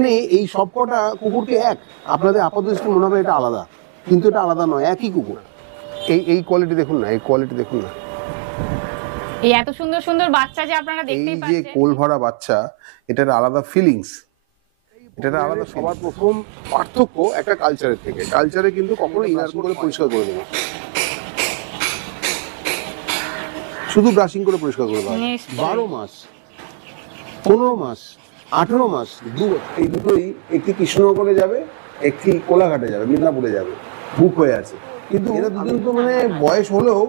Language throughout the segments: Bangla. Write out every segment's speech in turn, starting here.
এখানে এই সবকটা কুকুরকে এক, আপনাদের আপাতদৃষ্টি মনে হবে এটা আলাদা, কিন্তু এটা আলাদা নয়, একই কুকুর। এই কোয়ালিটি দেখুন না, এই কোয়ালিটি দেখুন না, এই এত সুন্দর সুন্দর বাচ্চা যে আপনারা দেখতেই পাচ্ছেন, এই যে কোল ভরা বাচ্চা, এটার আলাদা ফিলিংস, এটা আলাদা। সবার প্রথম পার্থক্য একটা কালচারের থেকে, কালচারে কিন্তু কখনো ইনার করে পরিষ্কার করে দেবে, শুধু ব্রাশিং করে পরিষ্কার করে দেবে। 12 মাস, 15 মাস, 18 মাস, এই দুটোই, একটি কৃষ্ণনগরে যাবে, একটি কোলাঘাটে যাবে, মিদনাপুরে যাবে, বুক হয়ে আছে। কিন্তু এরা দুদিন তো মানে বয়স হলেও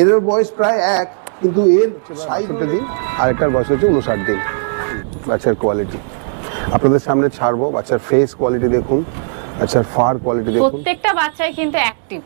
এর বয়স প্রায় এক, কিন্তু এর 60 দিন আর একটার বয়স হচ্ছে 59 দিন। বাচ্চার কোয়ালিটি আপনাদের সামনে ছাড়বো, বাচ্চার ফেস কোয়ালিটি দেখুন, বাচ্চার ফার কোয়ালিটি দেখুন, প্রত্যেকটা বাচ্চাই কিন্তু active.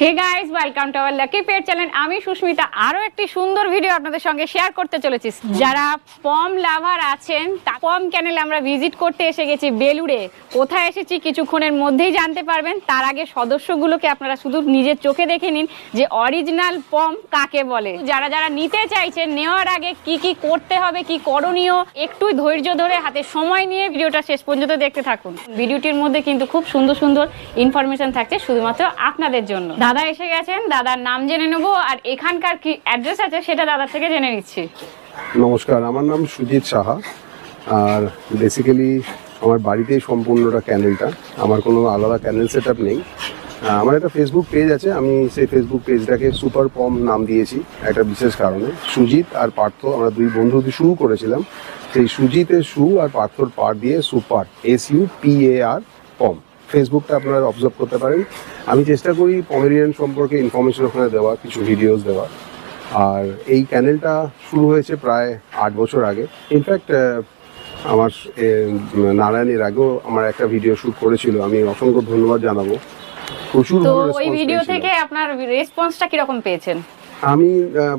Hey guys, welcome to our lucky pet channel. আমি সুস্মিতা আরো একটি সুন্দর ভিডিও আপনাদের সঙ্গে শেয়ার করতে চলেছি। যারা পম লাভার আছেন, পম ক্যানেলে আমরা ভিজিট করতে এসে গেছি বেলুড়ে। কোথায় এসেছি কিছুক্ষণের মধ্যেই জানতে পারবেন। তার আগে সদস্যগুলোকে আপনারা শুধু নিজের চোখে দেখে নিন যে অরিজিনাল পম কাকে বলে। যারা যারা নিতে চাইছেন, নেওয়ার আগে কি কি করতে হবে, কি করণীয়, একটু ধৈর্য ধরে হাতে সময় নিয়ে ভিডিওটা শেষ পর্যন্ত দেখতে থাকুন। ভিডিওটির মধ্যে কিন্তু খুব সুন্দর সুন্দর ইনফরমেশন থাকছে শুধুমাত্র আপনাদের জন্য। দাদা এসে গেছেন, দাদার নাম জেনে নেবো আর এখানকার কি অ্যাড্রেস আছে সেটা দাদার থেকে জেনে নিচ্ছি। নমস্কার, আমার নাম সুজিত সাহা, আর বেসিক্যালি আমার বাড়িতেই সম্পূর্ণটা ক্যানেলটা, আমার কোনো আলাদা ক্যানেল সেট আপ নেই। আমার একটা ফেসবুক পেজ আছে, আমি সেই ফেসবুক পেজটাকে সুপার পম নাম দিয়েছি একটা বিশেষ কারণে। সুজিত আর পার্থ, আমরা দুই বন্ধু শুরু করেছিলাম, সেই সুজিতের সু আর পার্থর পার দিয়ে সুপার, SUPAR পম। ফেসবুকটা আপনারা অবজার্ভ করতে পারেন। আমি চেষ্টা করি পমেরিয়ান সম্পর্কে ইনফরমেশন ওখানে দেওয়া, কিছু ভিডিওস দেওয়া। আর এই চ্যানেলটা শুরু হয়েছে প্রায় 8 বছর আগে। ইনফ্যাক্ট আমার নারায়ণের আগেও আমার একটা ভিডিও শ্যুট করেছিল, আমি অসংখ্য ধন্যবাদ জানাবো। প্রচুর তো ওই ভিডিও থেকে আপনার রেসপন্সটা কিরকম পেয়েছেন? আমি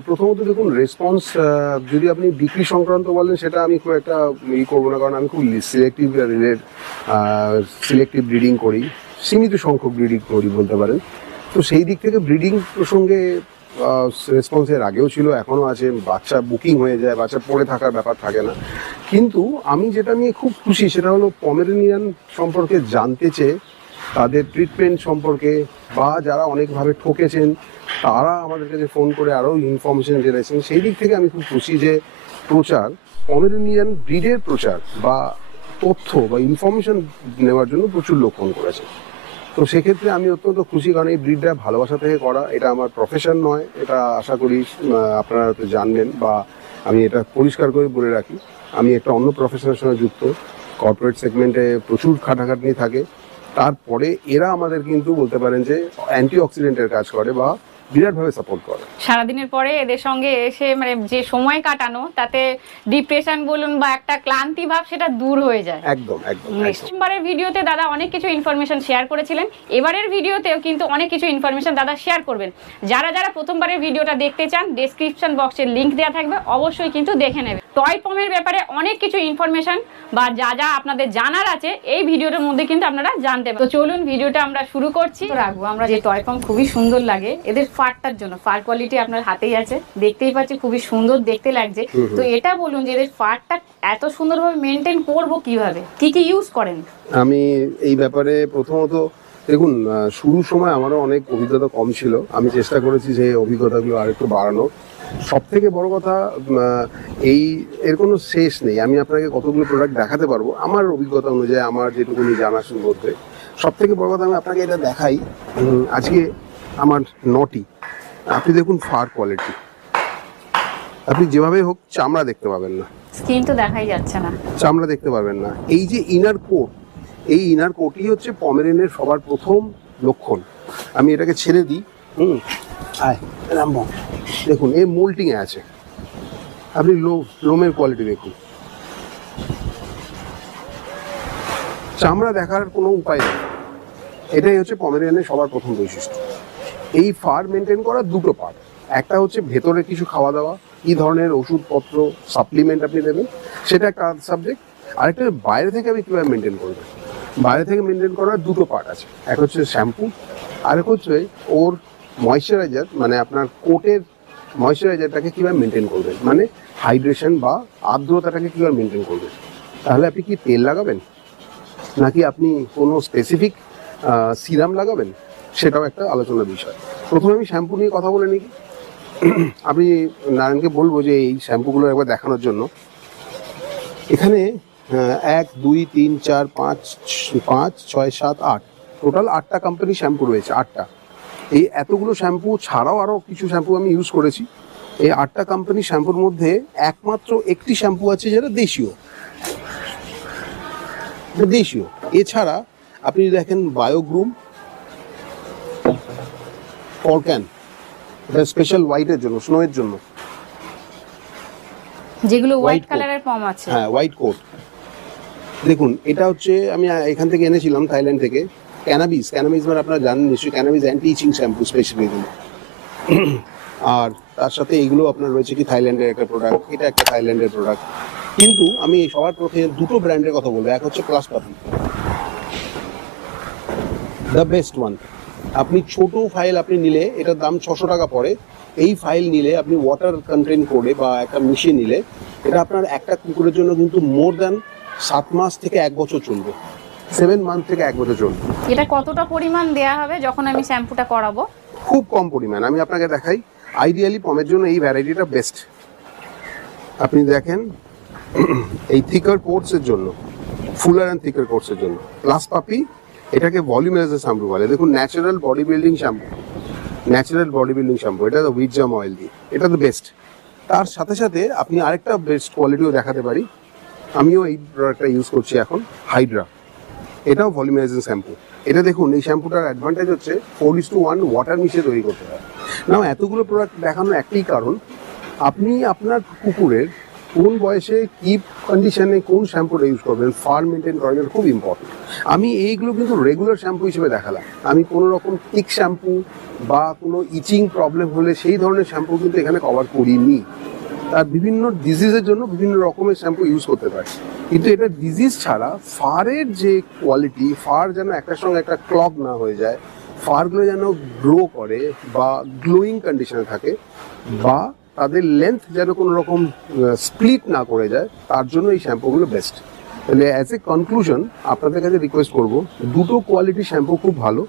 প্রথমত দেখুন, রেসপন্স যদি আপনি বিক্রি সংক্রান্ত বলেন সেটা আমি খুব একটা করবো না, কারণ আমি খুব সিলেক্টিভ ব্রিডিং করি, সীমিত সংখ্যক ব্রিডিং করি বলতে পারেন। তো সেই দিক থেকে ব্রিডিং প্রসঙ্গে রেসপন্স এর আগেও ছিল, এখনও আছে। বাচ্চা বুকিং হয়ে যায়, বাচ্চা পড়ে থাকার ব্যাপার থাকে না। কিন্তু আমি যেটা নিয়ে খুব খুশি সেটা হলো পমেরিয়ান সম্পর্কে জানতে চেয়ে, তাদের ট্রিটমেন্ট সম্পর্কে, বা যারা অনেকভাবে ঠকেছেন তারা আমাদের কাছে ফোন করে আরও ইনফরমেশন জেনেছেন। সেই দিক থেকে আমি খুব খুশি যে প্রচার, পমেরিয়ান ব্রিডের প্রচার বা তথ্য বা ইনফরমেশন নেওয়ার জন্য প্রচুর লোক ফোন করেছে। তো সেক্ষেত্রে আমি অত্যন্ত খুশি, কারণ এই ব্রিডটা ভালোবাসা থেকে করা, এটা আমার প্রফেশন নয়, এটা আশা করি আপনারা তো জানবেন, বা আমি এটা পরিষ্কার করে বলে রাখি, আমি একটা অন্য প্রফেশনের সঙ্গে যুক্ত। কর্পোরেট সেগমেন্টে প্রচুর খাটাখাটনি থাকে, তারপরে এরা আমাদের কিন্তু বলতে পারেন যে অ্যান্টি অক্সিডেন্টের কাজ করে বা বিরাটভাবে সাপোর্ট করে। সারাদিনের পরে এদের সঙ্গে এসে মানে যে সময় কাটানো, তাতে ডিপ্রেশন বলুন বা একটা ক্লান্তি ভাব, সেটা দূর হয়ে যায়। একদম একদম। এবারের ভিডিওতে দাদা অনেক কিছু ইনফরমেশন শেয়ার করেছিলেন, এবারের ভিডিওতেও কিন্তু অনেক কিছু ইনফরমেশন দাদা শেয়ার করবেন। যারা যারা প্রথমবারের ভিডিওটা দেখতে চান, ডেসক্রিপশন বক্সে লিংক দেওয়া থাকবে, অবশ্যই কিন্তু দেখে নেবে। টয় পমের ব্যাপারে অনেক কিছু ইনফরমেশন বা যা যা আপনাদের জানার আছে এই ভিডিওটার মধ্যে কিন্তু আপনারা জানতে পারবেন। তো চলুন ভিডিওটা আমরা শুরু করছি। তো রাখবো আমরা যে টয় পম খুবই সুন্দর লাগে, এদের ফারটার জন্য, ফার কোয়ালিটি আপনার হাতেই আছে, দেখতেই পাচ্ছি খুবই সুন্দর দেখতে লাগছে। তো এটা বলুন যে এদের ফারটা এত সুন্দরভাবে মেনটেন করবো কিভাবে, কি কি ইউজ করেন? আমি এই ব্যাপারে প্রথমত দেখুন, শুরুর সময় আমারও অনেক অভিজ্ঞতা কম ছিল, আমি চেষ্টা করেছি যে অভিজ্ঞতাগুলো আরেকটু বাড়ানো। সব থেকে বড় কথা, এর কোনো শেষ নেই। আমি আপনাকে কতগুলো প্রোডাক্ট দেখাতে পারবো আমার অভিজ্ঞতা অনুযায়ী, আমার যেটুকুনি জানা শুরু করতে। সব থেকে বড় কথা, আমি আপনাকে এটা দেখাই। আজকে আমার 9টি, আপনি দেখুন ফার কোয়ালিটি, আপনি যেভাবে হোক চামড়া দেখতে পাবেন না, স্কিন তো দেখাই যাচ্ছে না, চামড়া দেখতে পাবেন না। এই যে ইনার কোট, এই ইনার কোটই হচ্ছে পমেরিয়ানের সবার প্রথম লক্ষণ। আমি এটাকে ছেড়ে দিই, দেখুন এই মোল্টিং এ আছে, আপনি লোমের কোয়ালিটি দেখুন, চামড়া দেখার কোনো উপায় নেই। এটাই হচ্ছে পমেরিয়ানের সবার প্রথম বৈশিষ্ট্য। এই ফার মেনটেন করার দুটো পার্ট, একটা হচ্ছে ভেতরে কিছু খাওয়া দাওয়া, কি ধরনের ওষুধপত্র সাপ্লিমেন্ট আপনি দেবেন, সেটা একটা সাবজেক্ট। আরেকটা বাইরে থেকে আমি কীভাবে মেনটেন করবেন। বাইরে থেকে মেনটেন করার দুটো পার্ট আছে, এক হচ্ছে শ্যাম্পু, আরেক হচ্ছে ওর ময়েশ্চারাইজার, মানে আপনার কোটের ময়েশ্চারাইজারটাকে কীভাবে মেনটেন করবেন, মানে হাইড্রেশন বা আর্দ্রতাটাকে কীভাবে মেনটেন করবেন। তাহলে আপনি কি তেল লাগাবেন নাকি আপনি কোনো স্পেসিফিক সিরাম লাগাবেন, সেটাও একটা আলোচনার বিষয়। প্রথমে আমি শ্যাম্পু নিয়ে কথা বলে নিই। আমি নারায়ণকে বলবো যে এই শ্যাম্পুগুলো একবার দেখানোর জন্য। এখানে 1 2 3 4 5 5 6 7 8 টোটাল 8টা কোম্পানি শ্যাম্পু রয়েছে। 8টা। এই এতগুলো শ্যাম্পু ছাড়াও আরও কিছু শ্যাম্পু আমি ইউজ করেছি। এই 8টা কোম্পানি শ্যাম্পুর মধ্যে একমাত্র একটি শ্যাম্পু আছে যেটা দেশীয়। এছাড়া আপনি দেখেন বায়োগ্রুম, ফলক্যান, এটা স্পেশাল হোয়াইটের জন্য, স্নোয়ের জন্য, যেগুলো হোয়াইট White কালারের পম আছে। হ্যাঁ, হোয়াইট কোট। দেখুন, এটা হচ্ছে আমি এখান থেকে এনেছিলাম থাইল্যান্ড থেকে। ক্যানাবিস মানে আপনারা জানেন নিশ্চয়ই, ক্যানাবিস অ্যান্টি ইচিং শ্যাম্পু স্পেশালি। আর তার সাথে এইগুলো আপনার রয়েছে কি থাইল্যান্ডের একটা প্রোডাক্ট, এটা একটা থাইল্যান্ডের প্রোডাক্ট। কিন্তু আমি সবার প্রথমে দুটো ব্র্যান্ডের কথা বলবো। এক হচ্ছে প্লাস পাপি, দ্য বেস্ট ওয়ান। আপনি ছোট ফাইল আপনি নিলে এটার দাম 600 টাকা পড়ে। এই ফাইল নিলে আপনি ওয়াটার কন্টেন্ট করে বা একটা মিশিয়ে নিলে এটা আপনার একটা কুকুরের জন্য কিন্তু মোর দ্যান 7 মাস থেকে 1 বছর চলবে। 7 মান্থ থেকে 1 বছর চলবে। এটা কতটা পরিমাণ দেয়া হবে যখন আমি শ্যাম্পুটা করাবো? খুব কম পরিমাণ। আমি আপনাকে দেখাই। আইডিয়ালি পমের জন্য এই ভ্যারাইটিটা বেস্ট। আপনি দেখেন এই থিকার কোটসের জন্য, ফুলার অ্যান্ড থিকার কোটসের জন্য প্লাস পাপি এটাকে ভলিউমাইজার শ্যাম্পু বলে। দেখুন, ন্যাচারাল বডি বিল্ডিং শ্যাম্পু, এটা তো উইটজাম অয়েল দিয়ে, এটা তো বেস্ট। তার সাথে সাথে আপনি আরেকটা বেস্ট কোয়ালিটিও দেখাতে পারি। আমিও এই প্রোডাক্টটা ইউজ করছি এখন, হাইড্রা। এটাও ভলিউমাইজিং শ্যাম্পু। এটা দেখুন, এই শ্যাম্পুটার অ্যাডভান্টেজ হচ্ছে 4:1 ওয়াটার মিশিয়ে তৈরি করতে হয়। না, এতগুলো প্রোডাক্ট দেখানোর একটাই কারণ, আপনি আপনার কুকুরের কোন বয়সে কি কন্ডিশনে কোন শ্যাম্পুটা ইউজ করবেন, ফার মেনটেন করার খুব ইম্পর্টেন্ট। আমি এইগুলো কিন্তু রেগুলার শ্যাম্পু হিসেবে দেখালাম। আমি কোনো রকম টিক শ্যাম্পু বা কোনো ইচিং প্রবলেম হলে সেই ধরনের শ্যাম্পু কিন্তু এখানে কভার করিনি। তার বিভিন্ন ডিজিজের জন্য বিভিন্ন রকমের শ্যাম্পু ইউজ করতে পারে, কিন্তু এটা ডিজিজ ছাড়া ফারের যে কোয়ালিটি, ফার যেন একটার সঙ্গে একটা ক্লগ না হয়ে যায়, ফারগুলো যেন গ্রো করে বা গ্লোয়িং কন্ডিশনে থাকে, বা তাদের লেন্থ যেন কোনো রকম স্প্লিট না করে যায়, তার জন্য এই শ্যাম্পুগুলো বেস্ট। তাহলে অ্যাজ এ কনক্লুশন আপনাদের কাছে রিকোয়েস্ট করবো, দুটো কোয়ালিটি শ্যাম্পু খুব ভালো।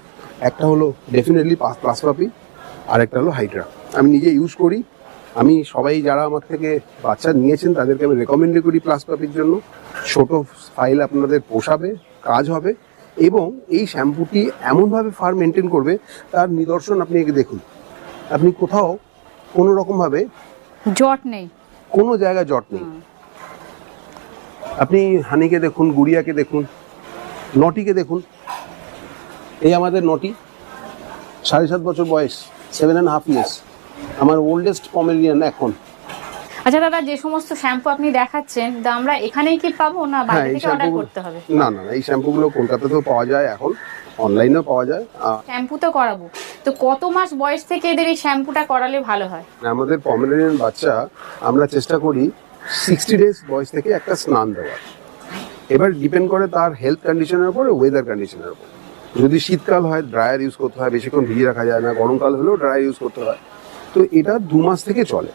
একটা হলো ডেফিনেটলি প্লাস পাপি, আর একটা হলো হাইড্রা। আমি নিজে ইউজ করি। আমি সবাই যারা আমার থেকে বাচ্চা নিয়েছেন তাদেরকে আমি রেকমেন্ড করি প্লাস পাপির জন্য। ছোট ফাইল আপনাদের পোষাবে, কাজ হবে, এবং এই শ্যাম্পুটি এমনভাবে ফার মেনটেন করবে, তার নিদর্শন আপনি দেখুন। আপনি কোথাও কোনো রকমভাবে জট নেই, কোনো জায়গায় জট নেই। আপনি হানিকে দেখুন, গুড়িয়াকে দেখুন, নটিকে দেখুন। এই আমাদের নটি, 7.5 বছর বয়স, 7.5 years, আমার ওল্ডেস্ট পমেরিয়ান এখন। আচ্ছা দাদা, যে সমস্ত শ্যাম্পু আপনি দেখাচ্ছেন আমরা এখানেই কি পাবো না বাইরে থেকে অর্ডার করতে হবে? না, এই শ্যাম্পুগুলো কলকাতাতেও পাওয়া যায়, এখন অনলাইনেও পাওয়া যায়। শ্যাম্পু তো করাবো, তো কত মাস বয়স থেকে এদের এই শ্যাম্পুটা করালে ভালো হয়? আমাদের পমেরিয়ান বাচ্চা আমরা চেষ্টা করি 60 days বয়স থেকে একটা স্নান দেওয়ার। এবার ডিপেন্ড করে তার হেলথ কন্ডিশনের উপর, ওয়েদার কন্ডিশনের উপর। যদি শীতকাল হয় ড্রায়ার ইউজ করতে হয়, বেশিক্ষণ ভিজিয়ে রাখা যায় না। গরমকাল হলেও ড্রায়ার ইউজ করতে হয়। তো এটা 2 মাস থেকে চলে।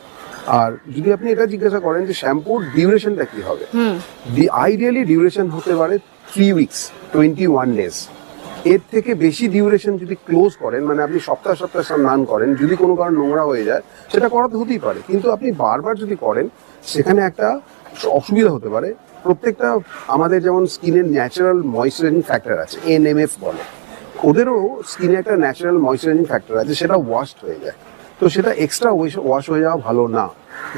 আর যদি আপনি এটা জিজ্ঞাসা করেন যে শ্যাম্পুর ডিউরেশনটা কি হবে, আইডিয়ালি ডিউরেশন হতে পারে 3 weeks, 21 days। এর থেকে বেশি ডিউরেশন যদি ক্লোজ করেন, মানে আপনি সপ্তাহ স্নান করেন, যদি কোনো কারণ নোংরা হয়ে যায়, সেটা করাতে হতেই পারে। কিন্তু আপনি বারবার যদি করেন, সেখানে একটা অসুবিধা হতে পারে। প্রত্যেকটা আমাদের যেমন স্কিনের ন্যাচারাল ময়েশ্চারাইজিং ফ্যাক্টর আছে, NMF বলে, ওদেরও স্কিনে একটা ন্যাচারাল ময়েশ্চারাইজিং ফ্যাক্টর আছে, সেটা ওয়াশড হয়ে যায়। তো সেটা এক্সট্রা ওয়াশ হয়ে যাওয়া ভালো না।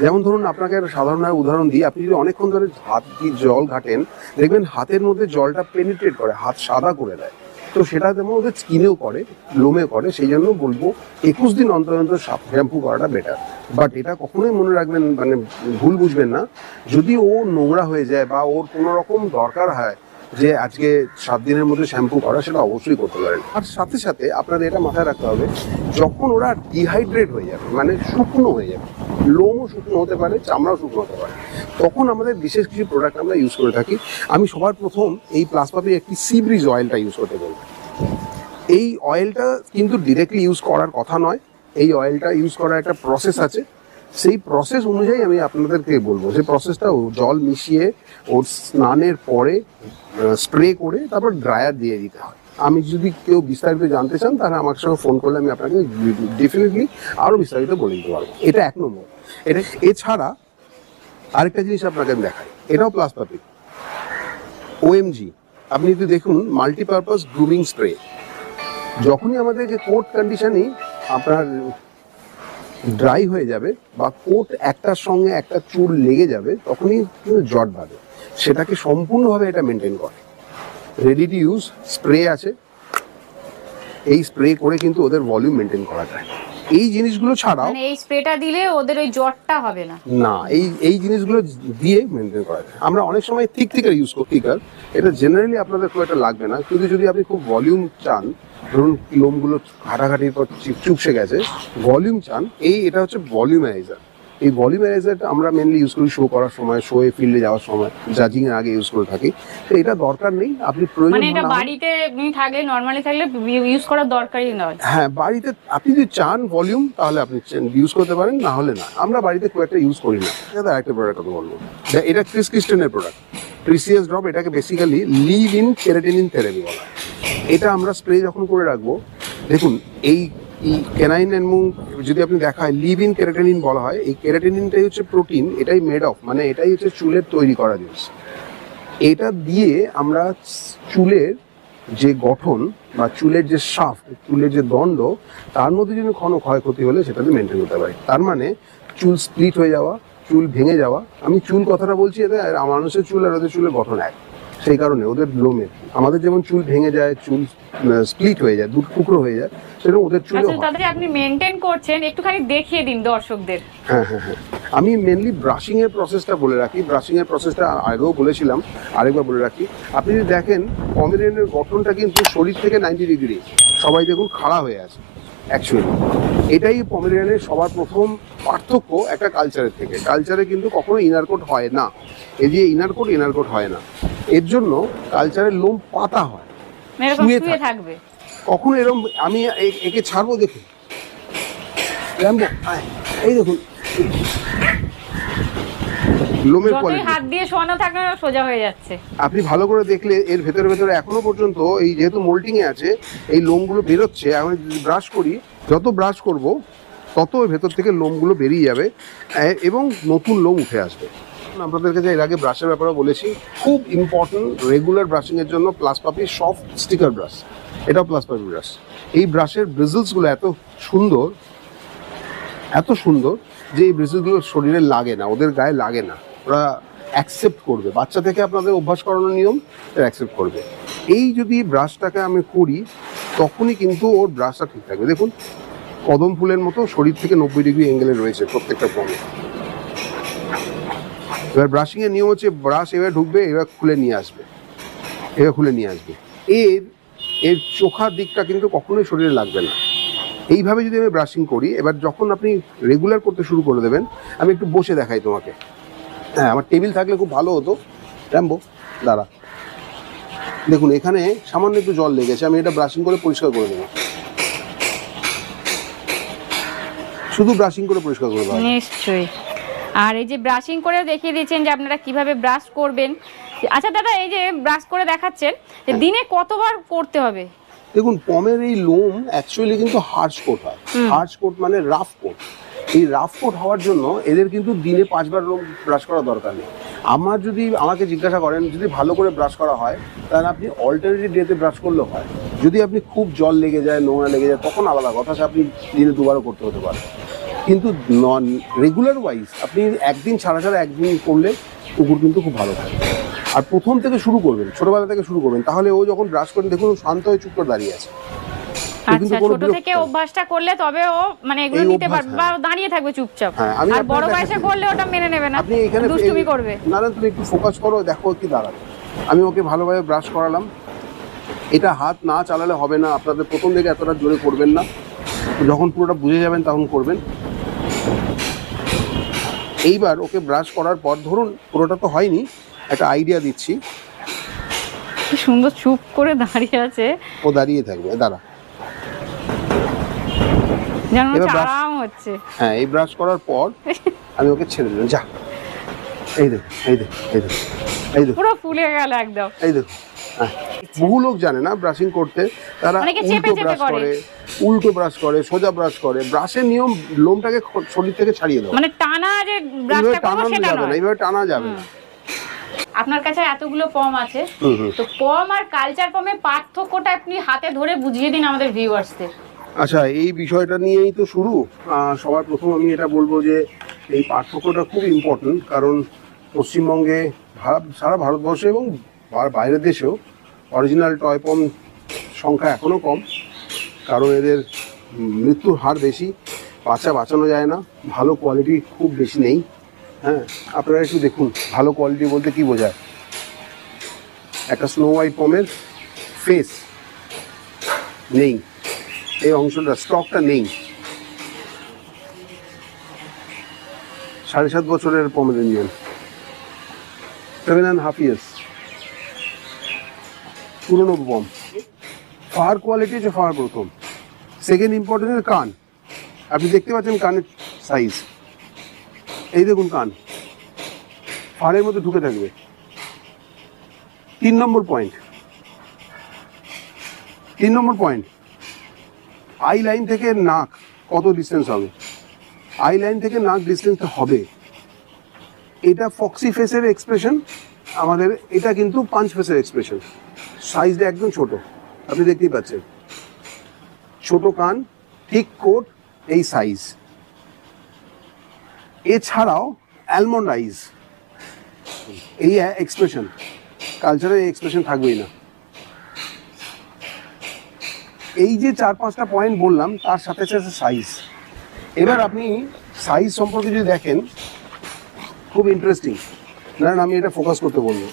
যেমন ধরুন, আপনাকে একটা সাধারণ উদাহরণ দিই। আপনি যদি অনেকক্ষণ ধরে হাত দিয়ে জল ঘাটেন, দেখবেন হাতের মধ্যে জলটা পেনিট্রেট করে, হাত সাদা করে দেয়। তো সেটা যেমন ওদের স্কিনেও করে, লোমে করে। সেই জন্য বলবো 21 দিন অন্তর অন্তর শ্যাম্পু করাটা বেটার। বাট এটা কখনোই মনে রাখবেন, মানে ভুল বুঝবেন না, যদি ও নোংরা হয়ে যায় বা ওর কোনো রকম দরকার হয় যে আজকে 7 দিনের মধ্যে শ্যাম্পু করা, সেটা অবশ্যই করতে পারেন। আর সাথে সাথে আপনাদের এটা মাথায় রাখতে হবে, যখন ওরা ডিহাইড্রেট হয়ে যাবে, মানে শুকনো হয়ে যাবে, লোমও শুকনো হতে পারে, চামড়াও শুকনো হতে পারে, তখন আমাদের বিশেষ কিছু প্রোডাক্ট আমরা ইউজ করে থাকি। আমি সবার প্রথম এই প্লাস পাপির একটি সি ব্রিজ অয়েলটা ইউজ করতে বলবো। এই অয়েলটা কিন্তু ডিরেক্টলি ইউজ করার কথা নয়। এই অয়েলটা ইউজ করার একটা প্রসেস আছে। সেই প্রসেস অনুযায়ী আমি আপনাদেরকে বলবো, সেই প্রসেসটা জল মিশিয়ে ওর স্নানের পরে স্প্রে করে তারপর ড্রায়ার দিয়ে দিতে হয়। আমি যদি কেউ বিস্তারিত জানতে চান তাহলে আমার সঙ্গে ফোন করলে আমি আপনাকে ডেফিনেটলি আরো বিস্তারিত বলে দিতে পারবো। এটা 1 নম্বর। এটা এছাড়া আরেকটা জিনিস আপনাকে আমি দেখাই, এটাও প্লাস পাপি, ওএমজি। আপনি যদি দেখুন মাল্টিপারপাস গ্রুমিং স্প্রে, যখনই আমাদের যে কোট কন্ডিশনই আপনার ড্রাই হয়ে যাবে বা কোট একটার সঙ্গে একটা চুল লেগে যাবে তখনই কিন্তু জট বাঁধে, সেটাকে সম্পূর্ণভাবে এটা মেনটেন করে। রেডি টু ইউজ স্প্রে আছে, এই স্প্রে করে কিন্তু ওদের ভলিউম মেনটেন করা যায়। এই জিনিসগুলো ছাড়াও মানে এই স্প্রেটা দিলে ওদের ওই জ্বরটা হবে না, না, এই জিনিসগুলো দিয়ে মেনটেন করা যায়। আমরা অনেক সময় থিকার ইউজ করি, থিকার এটা জেনারেলি আপনাদের খুব একটা লাগবে না, কিন্তু যদি আপনি খুব ভলিউম চান, ধরুন লোমগুলো ঘাটাঘাটির পর চুপসে গেছে, ভলিউম চান, এটা হচ্ছে ভলিউমাইজার। এই ভলিউমাইজারটা আমরা মেনলি ইউজ করি শো করার সময়, শোয়ে ফিল্ডে যাওয়ার সময়, জাজিং এর আগে ইউজ করে থাকি। তো এটা দরকার নেই, আপনি প্রয়োজন মানে এটা বাড়িতে থাকলে নরমালি থাকলে ইউজ করার দরকারই নয়। হ্যাঁ, বাড়িতে আপনি যদি চান ভলিউম তাহলে আপনি ইউজ করতে পারেন, না হলে না। আমরা বাড়িতে খুব একটা ইউজ করি না। এটা আরেকটা প্রোডাক্ট কথা বলবো, এটা ক্রিস ক্রিস্টেনের প্রোডাক্ট, প্রিসিয়াস ড্রপ। এটাকে বেসিক্যালি লিভ ইন কেরাটিনিন থেরাপি বলা হয়। এটা আমরা স্প্রে যখন করে রাখবো, দেখুন এই ক্যানাইন এবং যদি আপনি দেখায় লিভ ইন কেরাটিনিন বলা হয়, এই কেরাটিনিনটাই হচ্ছে প্রোটিন, এটাই মেড অফ, মানে এটাই হচ্ছে চুলের তৈরি করা জিনিস। এটা দিয়ে আমরা চুলের যে গঠন বা চুলের যে শাফট, চুলের যে দণ্ড, তার মধ্যে যদি কোনো ক্ষয়ক্ষতি হলে সেটাতে মেনটেন করতে পারি। তার মানে চুল স্প্লিট হয়ে যাওয়া, চুল ভেঙে যাওয়া, আমি চুল কথাটা বলছি, এতে মানুষের চুল আর ওদের চুলের গঠন এক, সেই কারণে ওদের লোমের, আমাদের যেমন চুল ভেঙে যায়, চুল স্প্লিট হয়ে যায়, টুকরো হয়ে যায়, সেটা ওদের চুলে আচ্ছা, তাদের আপনি মেইনটেইন করছেন, একটুখানি দেখিয়ে দিন দর্শকদের। হ্যাঁ, আমি মেনলি ব্রাশিং এর প্রসেসটা বলে রাখি। ব্রাশিং এর প্রসেসটা আগেও বলেছিলাম, আরেকবার বলে রাখি। আপনি যদি দেখেন পমেরিয়ানের গঠনটা কিন্তু শরীর থেকে 90 ডিগ্রি, সবাই দেখুন খাড়া হয়ে আছে। অ্যাকচুয়ালি এটাই পমেরিয়ানের সবার প্রথম পার্থক্য একটা কালচারের থেকে। কালচারে কিন্তু কখনো ইনার কোট হয় না, এই যে ইনার কোট হয় না, এর জন্য কালচারের লোম পাতা হয়, শুয়ে থাকবে। কখনো এরকম আমি একে ছাড়বো, দেখুন র্যাম্বো, এই দেখুন লোমের কোয়ালিটি, হাত দিয়ে শোয়ানো থাকে সোজা হয়ে যাচ্ছে। আপনি ভালো করে দেখলে এর ভেতরে এখনো পর্যন্ত এই যেহেতু মোল্টিং এ আছে, এই লোমগুলো বেরোচ্ছে। আমি ব্রাশ করি, যত ব্রাশ করব তত ওর ভেতর থেকে লোমগুলো বেরিয়ে যাবে এবং নতুন লোম উঠে আসবে। আপনাদের কাছে এর আগে ব্রাশের ব্যাপারে বলেছি, খুব ইম্পর্টেন্ট রেগুলার ব্রাশিং এর জন্য প্লাস পাপি সফট স্টিকার ব্রাশ, এটাও প্লাস পাপি ব্রাশ। এই ব্রাশের ব্রিজলসগুলো এত সুন্দর যে এই ব্রিজলসগুলো শরীরে লাগে না, ওদের গায়ে লাগে না, ওরা অ্যাকসেপ্ট করবে। বাচ্চা থেকে আপনাদের অভ্যাস করানোর নিয়ম, অ্যাকসেপ্ট করবে। এই যদি ব্রাশটাকে আমি করি তখনই কিন্তু ওর ব্রাশটা ঠিক থাকবে। দেখুন কদম ফুলের মতো শরীর থেকে 90 ডিগ্রি অ্যাঙ্গেলে রয়েছে প্রত্যেকটা পমে। এবার ব্রাশিং এর নিয়ম হচ্ছে ব্রাশ এবার ঢুকবে, এবার খুলে নিয়ে আসবে। এর চোখা দিকটা কিন্তু কখনোই শরীরে লাগবে না। এইভাবে যদি আমি ব্রাশিং করি, এবার যখন আপনি রেগুলার করতে শুরু করে দেবেন, আমি একটু বসে দেখাই তোমাকে। হ্যাঁ, আমার টেবিল থাকলে খুব ভালো হতো। র্যাম্বো দাঁড়া, দেখুন এখানে সামান্য একটু জল লেগেছে, আমি এটা ব্রাশিং করে পরিষ্কার করে দেবো। শুধু ব্রাশিং করে পরিষ্কার করে দেবো নিশ্চয়ই। আর এই যে ব্রাশিং করে দেখিয়ে দিচ্ছেন যে আপনারা কিভাবে ব্রাশ করবেন। আচ্ছা দাদা, এই যে ব্রাশ করে দেখাচ্ছেন, দিনে কতবার করতে হবে? দেখুন পমের এই লোম অ্যাকচুয়ালি কিন্তু হার্শ কোট হয়। হার্শ কোট মানে রাফ কোট। এই রাফ কোট হওয়ার জন্য এদের কিন্তু দিনে 5 বার লোম ব্রাশ করার দরকার নেই। আমাকে জিজ্ঞাসা করেন যদি ভালো করে ব্রাশ করা হয় তাহলে আপনি অল্টারনেটিভ ডেতে ব্রাশ করলেও হয়। যদি আপনি খুব জল লেগে যায়, নোংরা লেগে যায়, তখন আলাদা কথা, সে আপনি দিনে 2 বারও করতে হতে পারে। কিন্তু নন রেগুলার ওয়াইজ আপনি একদিন ছাড়া একদিন করলে কুকুর কিন্তু খুব ভালো থাকে। আর প্রথম থেকে শুরু করবেন, ছোটবেলা থেকে শুরু করবেন, তাহলে ও যখন ব্রাশ করেন দেখুন শান্ত হয়ে চুপ করে দাঁড়িয়ে আছে। আচ্ছা, ছোট থেকে অভ্যাসটা করলে তবে ও মানে এগুলো নিতে পারবে বা দাঁড়িয়ে থাকবে চুপচাপ। আর বড় বয়সে করলে ওটা মেনে নেবে না, আপনি এখানে দুষ্টুমি করবে। না, তুমি একটু ফোকাস করো, দেখো কি দাঁড়াবে। আমি ওকে ভালোভাবে ব্রাশ করালাম। এটা হাত না চালালে হবে না, আপনাদের প্রথম থেকে এতটা জোরে করবেন না, যখন পুরোটা বুঝে যাবেন তখন করবেন। এইবার ওকে ব্রাশ করার পর ধরুন পুরোটা তো হয়নি, একটা আইডিয়া দিচ্ছি। কি সুন্দর চুপ করে দাঁড়িয়ে আছে। ও দাঁড়িয়ে থাকবে, দাঁড়া। যেন আরাম হচ্ছে। হ্যাঁ, এই ব্রাশ করার পর আমি ওকে ছেড়ে দিলাম, যা এই দেখ এই দেখ এই দেখ এই দেখ পুরো ফুলে গেল একদম। এই দেখ। হ্যাঁ, বহু লোক জানে না ব্রাশিং করতে, তারা অনেকে চেপে উল্টো চেপে ব্রাশ করে। করে, উল্টো ব্রাশ করে, সোজা ব্রাশ করে। ব্রাশের নিয়ম লোমটাকে শরীর থেকে ছাড়িয়ে দেওয়া। মানে টানা যে এইভাবে ব্রাশটা করব টানানো সেটা যাবে না, নয়। এইভাবে টানা যাবে না। আপনার কাছে এতগুলো পম আছে, তো পম আর কালচার পমের পার্থক্যটা আপনি হাতে ধরে বুঝিয়ে দিন আমাদের ভিউয়ার্সদের। আচ্ছা, এই বিষয়টা নিয়েই তো শুরু। সবার প্রথম আমি এটা বলবো যে এই পার্থক্যটা খুব ইম্পর্টেন্ট, কারণ পশ্চিমবঙ্গে সারা ভারতবর্ষে এবং বাইরের দেশেও অরিজিনাল টয় পম সংখ্যা এখনও কম, কারণ এদের মৃত্যুর হার বেশি, বাচ্চা বাঁচানো যায় না, ভালো কোয়ালিটি খুব বেশি নেই। হ্যাঁ, আপনারা একটু দেখুন ভালো কোয়ালিটি বলতে কি বোঝায়। একটা স্নো হোয়াইট পমের ফেস নেই, এই অংশটা স্টকটা নেই। 7.5 বছরের পমেরেনিয়ান, 7.5 years, পুরনো পম। ফার কোয়ালিটি হচ্ছে ফার প্রথম। সেকেন্ড ইম্পর্টেন্ট কান। আপনি দেখতে পাচ্ছেন কানের সাইজ, এই দেখুন কান ফারের মধ্যে ঢুকে থাকবে। 3 নম্বর পয়েন্ট, আই লাইন থেকে নাক কত ডিস্টেন্স হবে? আই লাইন থেকে নাক ডিস্টেন্স হবে। এটা ফক্সি ফেসের এক্সপ্রেশন আমাদের, এটা কিন্তু পাঞ্চ ফেসের এক্সপ্রেশন। সাইজটা একদম ছোট, আপনি দেখতেই পাচ্ছেন, ছোট কান, ঠিক কোট, এই সাইজ। এছাড়াও অ্যালমন্ড আইজ, এই এক্সপ্রেশন। কালচারে এই এক্সপ্রেশন থাকবেই না। এই যে 4-5টা পয়েন্ট বললাম, তার সাথে সাথে সাইজ। এবার আপনি সাইজ সম্পর্কে যদি দেখেন, খুব ইন্টারেস্টিং। না, আমি এটা ফোকাস করতে বলবো।